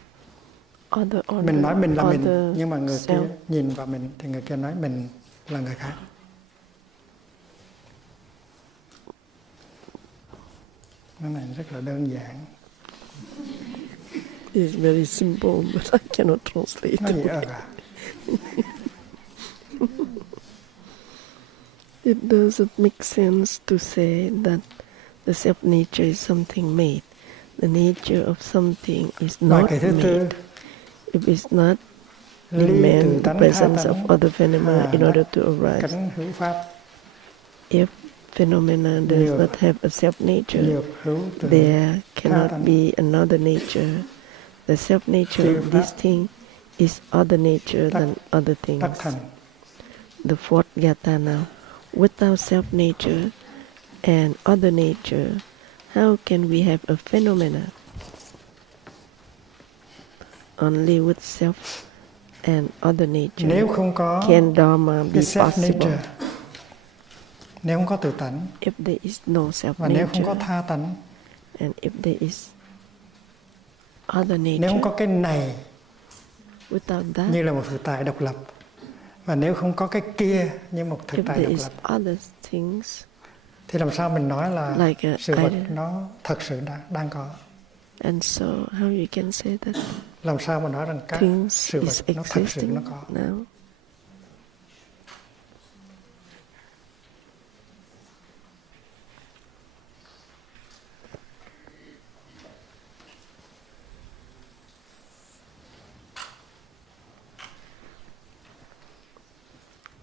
Mình nói mình là mình, nhưng mà người kia nhìn vào mình thì người kia nói mình là người khác. Cái này rất là đơn giản. It's very simple, but I cannot translate. Nó gì cả. It doesn't make sense to say that the self nature is something made. The nature of something is not made. If it's not demand the presence of other phenomena in order to arise. If phenomena does not have a self nature, there cannot be another nature. The self nature of this thing is other nature than other things. The fourth gatha now. Without self nature and other nature, how can we have a phenomena? Only with self and other nature nếu không có can Dharma be possible. Nature, nếu không có tự tánh, if there is no self và nature, nếu không có tha tánh, and if there is other nature, nếu không có cái này without that, như là một thực tại độc lập, và nếu không có cái kia như một thực tại độc lập, other things, thì làm sao mình nói là like sự vật nó thật sự đang có? And so how you can say that? Làm sao mà nói rằng các sự vật nó thật sự nó có? Now.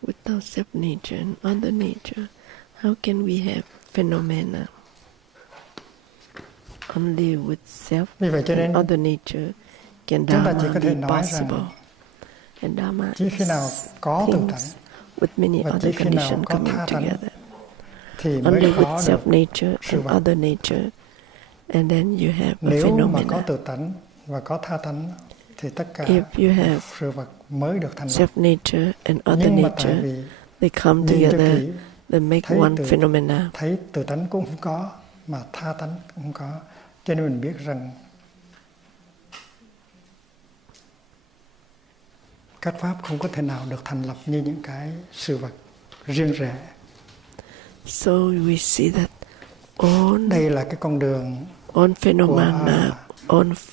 Without self-nature and other nature, how can we have phenomena? Only with self and other nature can Dharma be possible. And Dharma chỉ khi nào có tự tánh with many other conditions coming together. Thì Only mới with self-nature and other nature, and then you have a phenomena. Nếu mà có tự tánh và có tha tánh, thì tất cả sự vật mới được thành lập. Self-nature and other nature, they come together, they make one phenomena. Thấy tự tánh cũng không có, mà tha tánh cũng không có. Cho nên mình biết rằng các pháp không có thể nào được thành lập như những cái sự vật riêng rẽ. So we see that đây là cái con đường all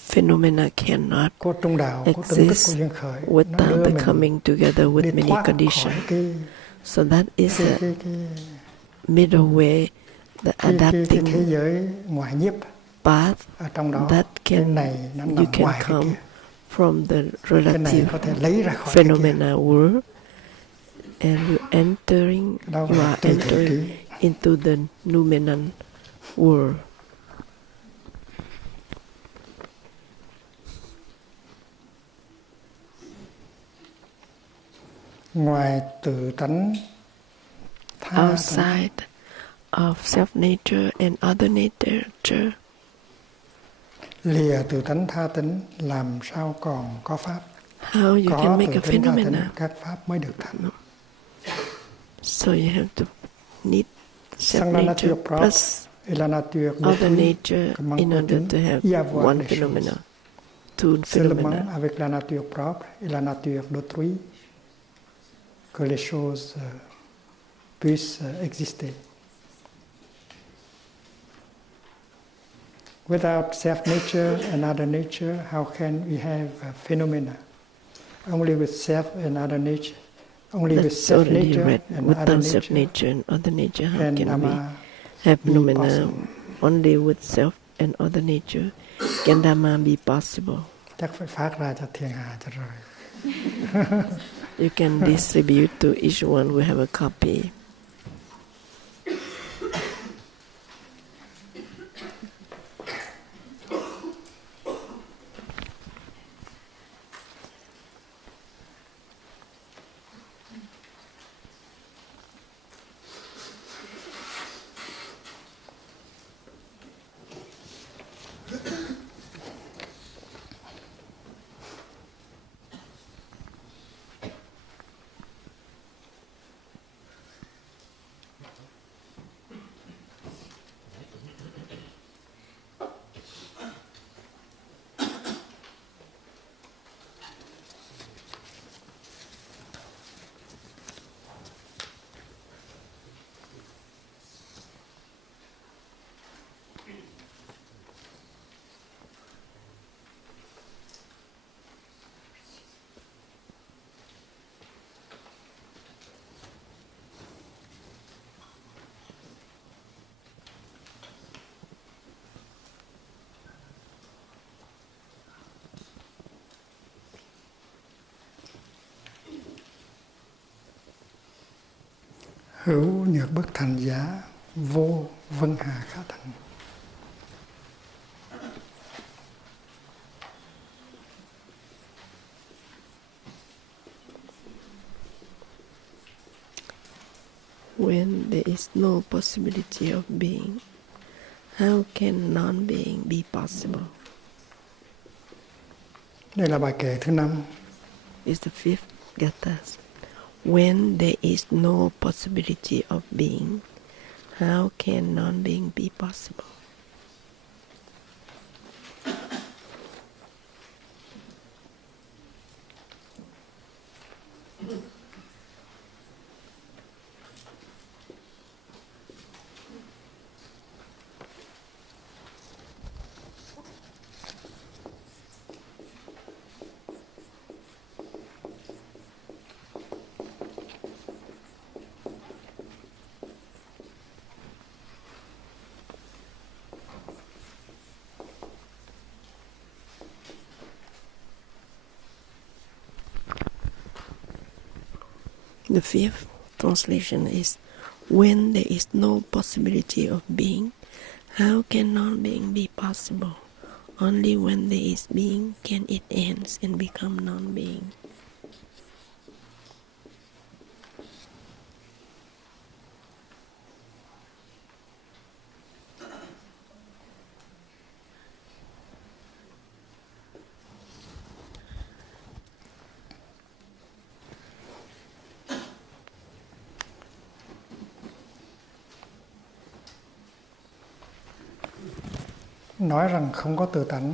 phenomena cannot của trung đạo, exist without the coming together with many conditions. So that is the middle way, the adapting thế giới ngoại nhiếp path ở trong đó, that cái này nó nằm ngoài cái kia. from the relative phenomena world, and you are entering into the noumenal world. Ngoài tự tánh, outside of self-nature and other nature, lìa tự tánh tha tính, làm sao còn có pháp? How you có can make a tự tính tha tính, phenomena? các pháp mới được thành. So you have to need self-nature plus other nature in order to have one phenomena, two phenomena. Seulement avec la nature propre et la nature d'autrui que les choses puissent exister. Without self-nature and other nature, how can we have a phenomena? Only with self and other nature. Only with self-nature and other nature, how can we have phenomena? Only with self and other nature can Dharma be possible. Chắc phải phát ra cho thiên hạ cho rồi. You can distribute to each one who have a copy. Hữu nhược bất thành giả, vô vân hà khả thành. When there is no possibility of being, how can non-being be possible? Đây là bài kệ thứ 5. It's the fifth gatha. When there is no possibility of being, how can non-being be possible? The fifth translation is, when there is no possibility of being, how can non-being be possible? Only when there is being can it end and become non-being. Nói rằng không có tự tánh,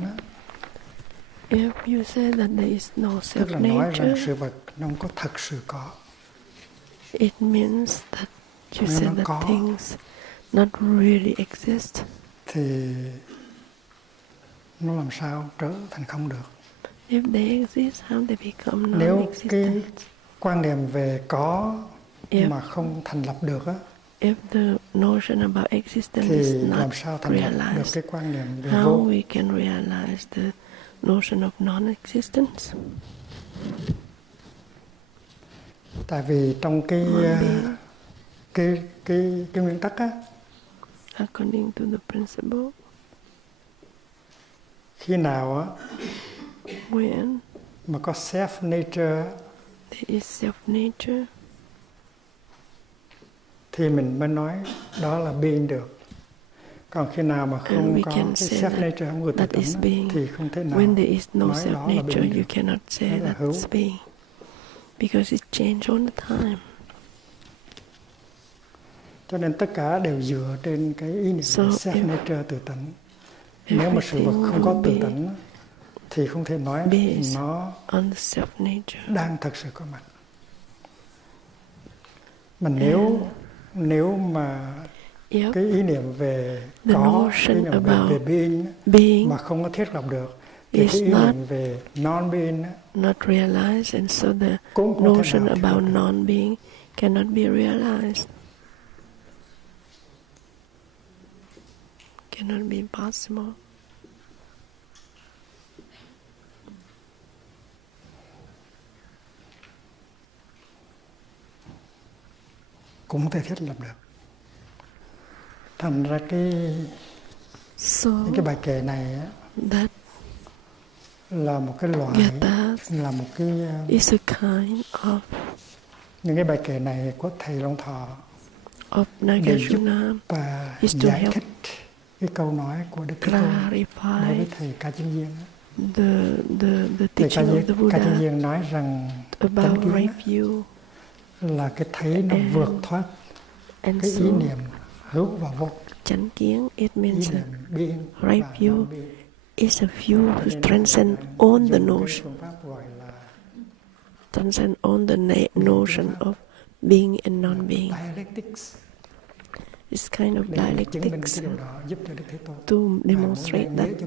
if you say that there is no tức là nói rằng self-nature, sự vật nó không có thật sự có. it means that you Nếu say nó that có, things not really exist. Thì nó làm sao trở thành không được. If they exist, how they become Nếu non-existent? cái quan niệm về có mà không thành lập được á, If the notion about existence thì is làm not sao thành lập được realized, cái quan niệm về how vô? we can realize the notion of non-existence. Tại vì trong cái nguyên tắc á, according to the principle, khi nào á when mà có self nature, there is self nature, thì mình mới nói đó là being được. Còn khi nào mà không có cái self nature, không có tự tánh, thì không thể nào when there is no nói self đó là nature, being you được. cannot say that's being, because it changes all the time. Cho nên tất cả đều dựa trên cái ý niệm về self nature, tự tánh. Nếu mà sự vật không có tự tánh thì không thể nói nó đang thật sự có mặt. Mà nếu mà cái ý niệm về có, ý niệm về being mà không có thiết lập được, thì cái ý niệm về non-being not realized, and so the notion about non-being cannot be realized. Cannot be possible. Cũng không thể thiết lập được. Thành ra những cái bài kệ này là một cái loại, là một cái is a kind of, những cái bài kệ này của thầy Long Thọ of Nagarjuna is to giải help thích cái câu nói của Đức Thế Tôn đối với thầy Ca Chân Viên. The teaching of the Buddha Ca Chân Viên nói rằng about right view là cái thấy nó vượt thoát cái ý niệm hữu và vô. Chánh kiến, it means right view is a view to transcend all the notion, transcend all the notion of being and non-being. It's kind of dialectics to demonstrate that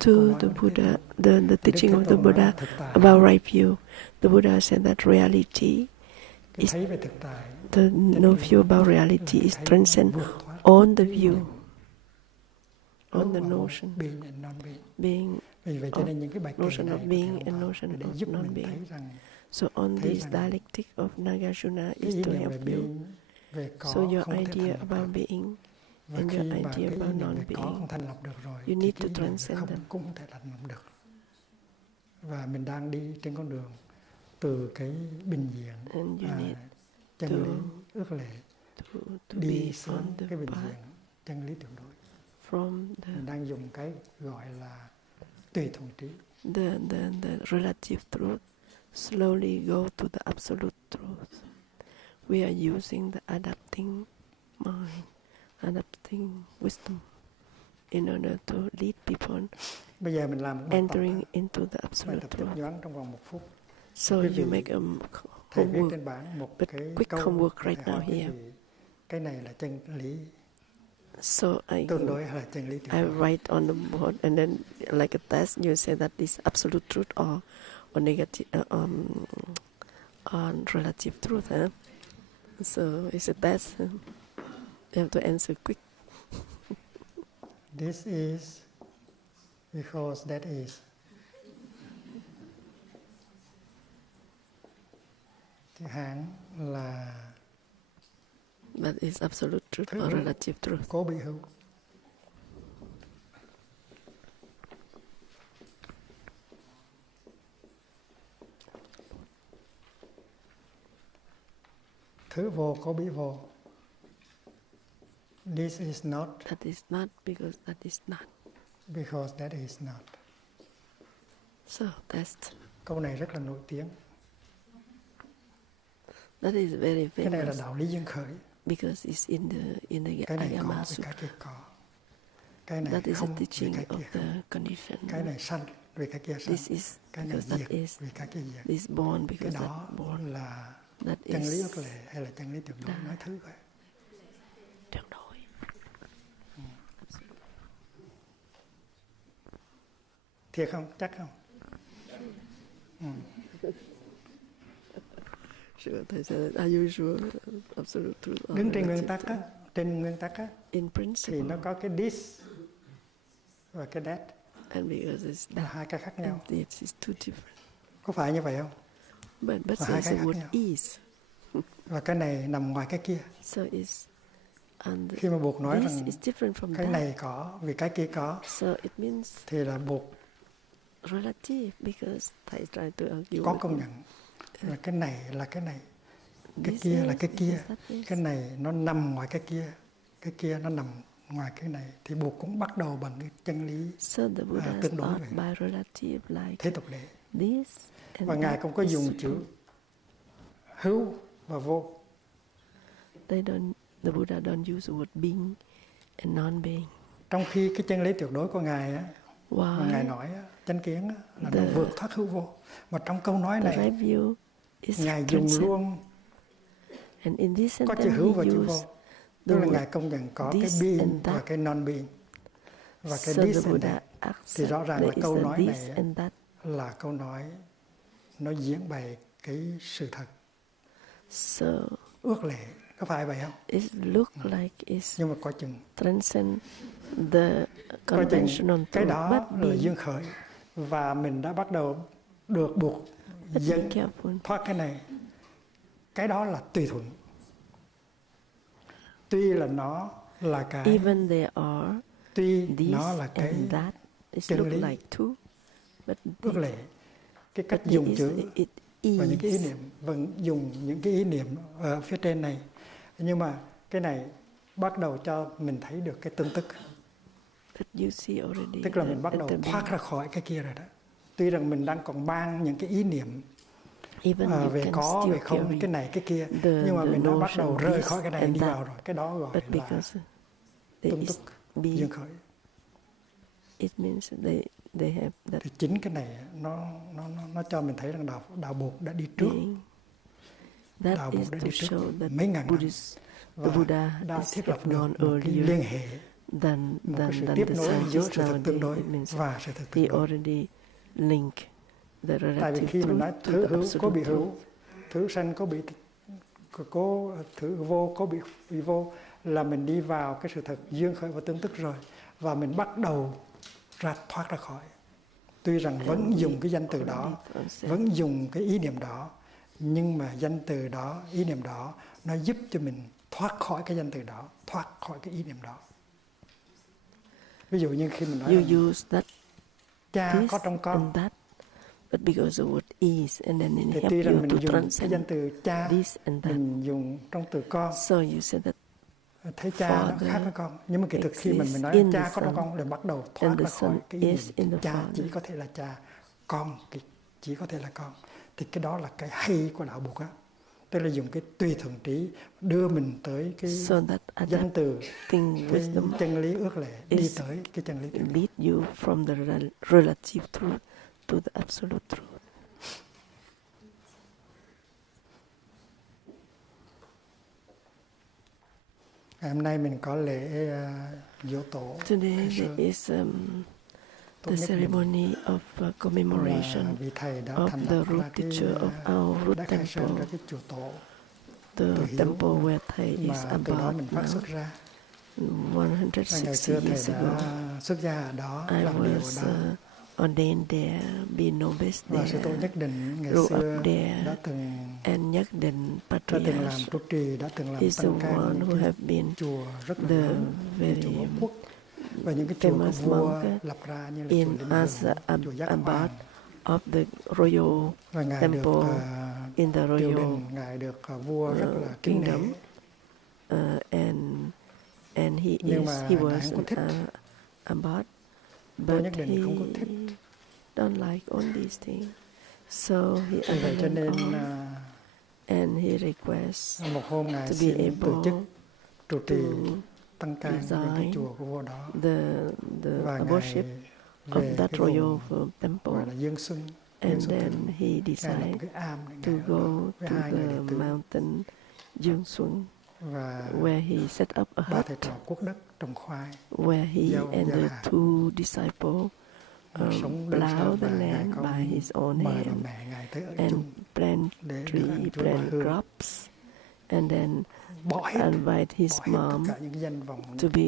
to the Buddha, the teaching of the Buddha about right view. The Buddha said that reality is the no view about reality is transcend all the view, all the notion being, notion of being and notion of non-being. So on this dialectic of Nagarjuna is to help you. So your idea about being and your idea about non-being, you need to transcend them. Và mình đang đi trên con đường từ cái bình diện chân lý ước lệ đi xuống cái bình diện chân lý tuyệt đối. Mình đang dùng cái gọi là tùy thuận trí. The relative truth slowly go to the absolute truth. We are using the adapting mind, adapting wisdom in order to lead people Bây giờ mình làm entering into the absolute truth. Trong vòng 1 phút. So you make a homework, but quick homework right now here. Cái này là chân lý. So I write on the board, and then like a test, you say that this absolute truth or negative on relative truth. Huh? So it's a test. You have to answer quick. This is because that is. Chữ Hán là that is absolute truth or relative truth. Cố bị hữu. Thứ vô cố bị vô. This is not. That is not because that is not. Because that is not. So test. Câu này rất là nổi tiếng. That is very famous. Cái này là đạo lý duyên khởi. Because it's in the cái này Ayama có Sutta. Cái có. Cái này that is không the teaching cái of the condition. Cái này sanh vì cái kia sanh. This is cái này because that is vì cái kia diệt. This born because cái đó that born. Là that chân lý is ước lệ hay là chân lý tuyệt đối, nói thứ vậy. Tuyệt đối. Thiệt không? Chắc không? Thầy said, are you sure? Absolute truth. Đứng trên nguyên tắc á, in principle, thì nó có cái this và cái that. And because it's that, hai cái khác nhau. and it's two different. Có phải như vậy không? But Và hai there's cái the khác word nhau. is. Và cái này nằm ngoài cái kia. So it's and Khi mà Bụt nói this rằng is different from cái that. này có vì cái kia có, So it means thì là Bụt relative, because Thay trying to argue có with công me. nhận là cái này là cái này, cái This kia là is, cái kia, this, that is. cái này nó nằm ngoài cái kia nó nằm ngoài cái này. Thì Bụt cũng bắt đầu bằng cái chân lý So the Buddha tương đối start vậy, by relative, like thế tục lệ. this and Và Ngài that cũng có is dùng supreme. chữ hữu và vô. The Buddha don't use the word being and non-being. Trong khi cái chân lý tuyệt đối của Ngài á, mà Ngài Why? nói á, chánh kiến á, là nó vượt thoát hữu vô. Mà trong câu nói The này right view is Ngài dùng transcend. luôn And in this có sentence chữ hữu và he chữ used vô. the Tức là word Ngài công nhận có cái this being and và that. cái non-being. Và cái So the this and Buddha that. Thì accepts rõ ràng there là is câu a nói this này á, and that. là câu nói nó diễn bày cái sự thật So ước lệ. Có phải vậy không? it look like it's Nhưng mà coi chừng transcend the conventional cái truth, đó but là be, duyên khởi. Và mình đã bắt đầu được buộc but be dẫn careful. thoát cái này. Cái đó là tùy thuận. Tuy là nó là cái, Even there are tuy this nó là cái and that, it chân look lý like two, but ước lệ. Cái cách but dùng it chữ is, it và những cái ý is. niệm, vẫn dùng những cái ý niệm ở phía trên này. Nhưng mà cái này bắt đầu cho mình thấy được cái tin tức. But you see already Tức là mình bắt đầu the thoát being. ra khỏi cái kia rồi đó. Tuy rằng mình đang còn mang những cái ý niệm Even you về can có, still về không, carry cái này, cái kia. the Nhưng mà mình đã bắt đầu notion rời this khỏi cái này and đi that. vào rồi. Cái đó gọi But là because there tung is túc, being, duyên khởi. it means they have that Thì chính cái này nó cho mình thấy rằng đạo Bụt đã đi trước. being. That Đạo is Bụt đã to đi trước show that mấy ngàn năm. Buddhist, the Và Buddha đã is thiết lập have được known một cái earlier liên hệ, than một cái sự the tiếp nối giữa scientists sự thật tương nowadays. đối It means và sự thật he tương đối. already link the Tại vì relative khi mình nói truth to thứ the hữu có absolute bị hữu, truth. thứ sanh có bị thứ vô có bị vô, là mình đi vào cái sự thật duyên khởi và tương tức rồi, và mình bắt đầu thoát ra khỏi. Tuy rằng vẫn dùng cái danh từ đó, vẫn dùng cái ý niệm đó, nhưng mà danh từ đó, ý niệm đó nó giúp cho mình thoát khỏi cái danh từ đó, thoát khỏi cái ý niệm đó. Ví dụ như khi mình nói You use that cha this có trong con, and that, but because the word is, and then it thì help tuy rằng you mình to dùng cái transcend danh từ cha, this and that. mình dùng trong từ con, So you said that thấy cha nó khác với con. Nhưng mà kỳ thực khi mình nói in cha the có trong son, con, là bắt đầu thoát and the ra khỏi son cái ý is in niệm the cha father. chỉ có thể là cha, con chỉ có thể là con. Thì cái đó là cái hay của đạo Bụt á. Tức là dùng cái tùy thuận trí đưa mình tới cái so that danh từ, cái wisdom chân lý ước lệ, đi is tới cái chân lý tuyệt đối. lead you from the relative truth to the absolute truth. Hôm nay mình có lễ giỗ tổ. Today there is the ceremony of commemoration vị thầy đã of thành the lập root ra cái, teacher of our root đã khai sinh temple, ra cái chùa tổ the temple where Thay is mà từ đó about mình phát now. xuất ra. 160 Ngày xưa thầy years ago, đã xuất gia ở đó, I làm điều ở was đó. ordained there, be novice Và sư tổ there, Nhất Định ngày grew xưa up there, đã từng and Nhat Hanh đã từng làm Patriarch trụ trì, đã từng làm is the tăng can one những who cái have been chùa rất là the lớn, cái chùa very quốc và những cái chùa của famous vua monk lập ra như là in chùa Linh as Đường, chùa Giác abbot Hoàng. of the royal Và ngài temple được in the triều royal đình, ngài được vua rất là kính nể. kingdom, and he Nhưng is mà he ngài was không có thích. an abbot, Tôi but Nhất Định không có thích. he don't like all these things, so he Vì vậy cho nên abandoned all, and he requests một hôm ngài to be xin từ chức able trụ to trì tăng can những cái resign chùa của vua đó, the và abbotship ngài of về that cái royal vùng temple, gọi là Dương Xuân, and then Thịnh. he Ngài lập decided một cái am để to ngài ở go đó với to hai người the đệ tử mountain Yungsun, và where he set up a ba hut, thầy trò quốc đất trồng khoai, where he gieo and the hạt. two disciples Sống đơn sơ, plow the và ngài land có by his own mời bà hand mẹ ngài tới ở and chung plant để được tree, ăn chuối hoa plant hương. crops and then bỏ hết invite his tất mom cả những cái danh vọng, to be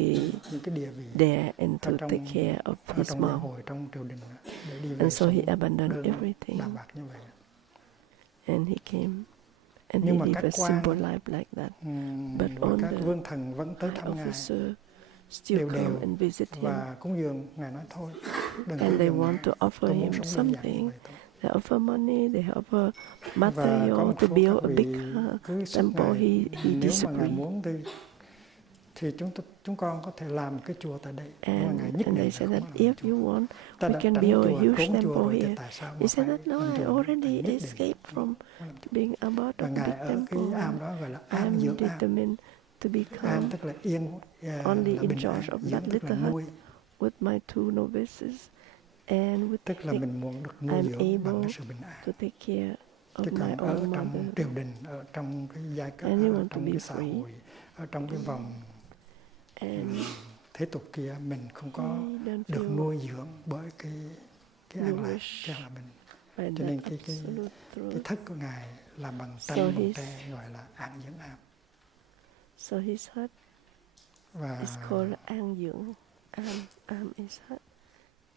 những cái địa vị there and to ở trong, take care of ở his trong lễ mom. hội, trong triều đình để đi về And so he sống abandoned đơn everything. đạm bạc như vậy. And he came and Nhưng he mà lived a các quan, simple life like that. But và all các the vương thần vẫn tới high thăm Ngài, officer still đều come and visit him. và cúng dường. Ngài nói thôi, đừng And cúng they dường want Ngài, to offer tôi muốn him sống đơn giản như something. vậy thôi. They offer money, they offer Và có material một to số build các a vị big cứ suốt temple. ngày, He nếu mà Ngài disagreed. muốn thì chúng con có thể làm cái chùa tại đây. Nhưng mà Ngài nhất And định they là said không that có làm if chùa. you want, Ta we đã can trống build a chùa, huge trốn chùa temple rồi thì here. tại sao He mà said phải that no, làm I chùa? already Nhất định escaped from being about Và a Ngài big ở cái temple. am đó gọi là I am am dưỡng am. determined to Am become tức là yên, only là in bình charge an, of dưỡng that tức là little hut nuôi, with my 2 novices, and with tức là Thich, mình muốn được nuôi I'm dưỡng bằng able cái sự bình an. to take care of Chứ my còn ở own trong mother. triều đình, ở trong cái giai cấp, And you ở want to trong be cái xã free. hội, ở trong cái vòng And thế tục kia, mình không có we don't được feel nuôi dưỡng bởi cái an lạc, cái hòa bình. by Cho nên that cái absolute truth. thức của Ngài làm bằng So tranh, bằng tre, gọi là an dưỡng am. So his hut Và is called An Dưỡng. Am is hut.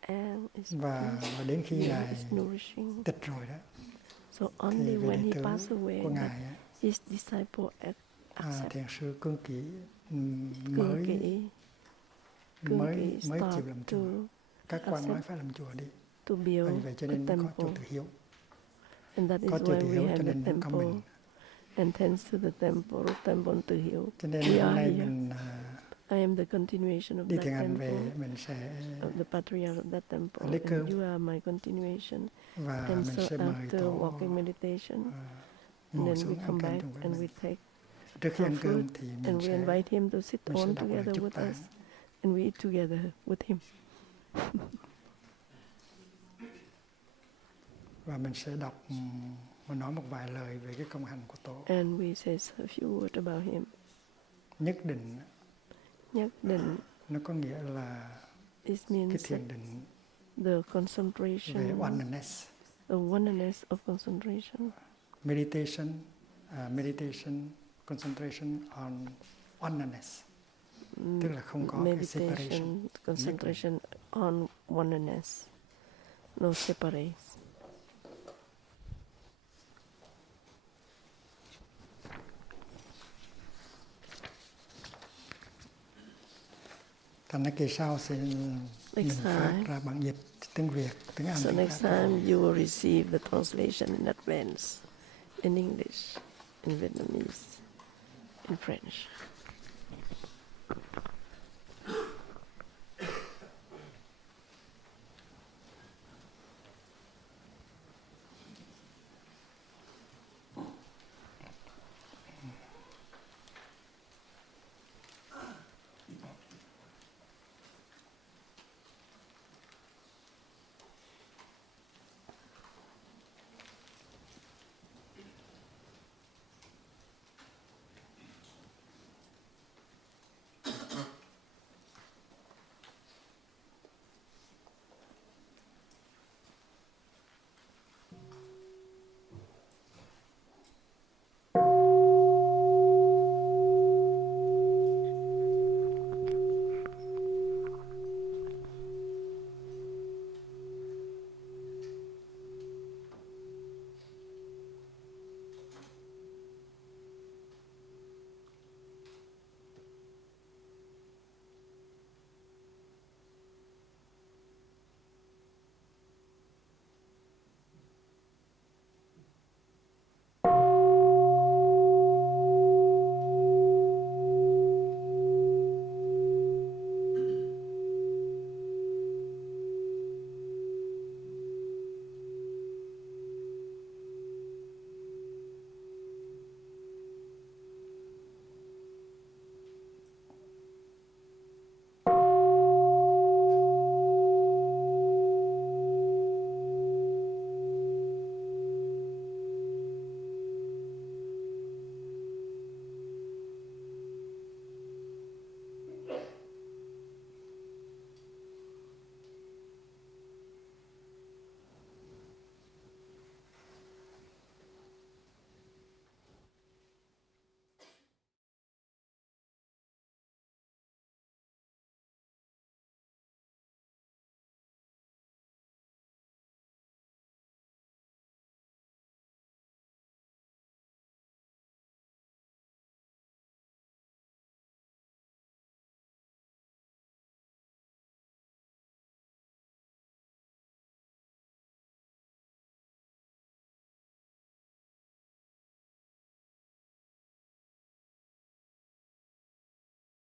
An is và peace. đến khi Dưỡng Ngài is nourishing. tịch rồi đó, So thì only vị when đệ he tử passed của away that Ngài, his disciple accept. thiền sư Cương Kỷ Cương Kỷ mới start chịu làm to chùa. Các quan nói accept phải làm chùa đi. to build Vì vậy cho a nên có chùa temple. Từ Hiếu. And that is Có chùa why Từ Hiếu we cho have the nên mới có temple. mình. And thanks to the temple Từ Hiếu, Cho nên we hôm are nay here. mình I am the continuation of đi that thiền hành về, temple, mình sẽ of the patriarch of that temple, lấy and cơm. you are my continuation. Và And mình so sẽ mời after tổ walking meditation, and ngồi then xuống we ăn come cơm back chung với and we mình. take Trước khi our ăn cơm food, thì and mình we sẽ invite him to sit mình sẽ on đọc together lời chúc with tán. us, and we eat together with him. Và mình sẽ đọc và nói một vài lời về cái công hành của tổ. And we say a few words about him. Nhất định, Nhất định, nó có nghĩa là it cái means thiền định the về concentration, oneness. the oneness of concentration. Meditation, concentration on oneness. Tức là không có cái separation. Meditation, concentration on oneness, no separate. Thành ra kỳ sau sẽ mình phát ra bản dịch tiếng Việt, tiếng Anh. So next time you will receive the translation in advance, in English, in Vietnamese, in French.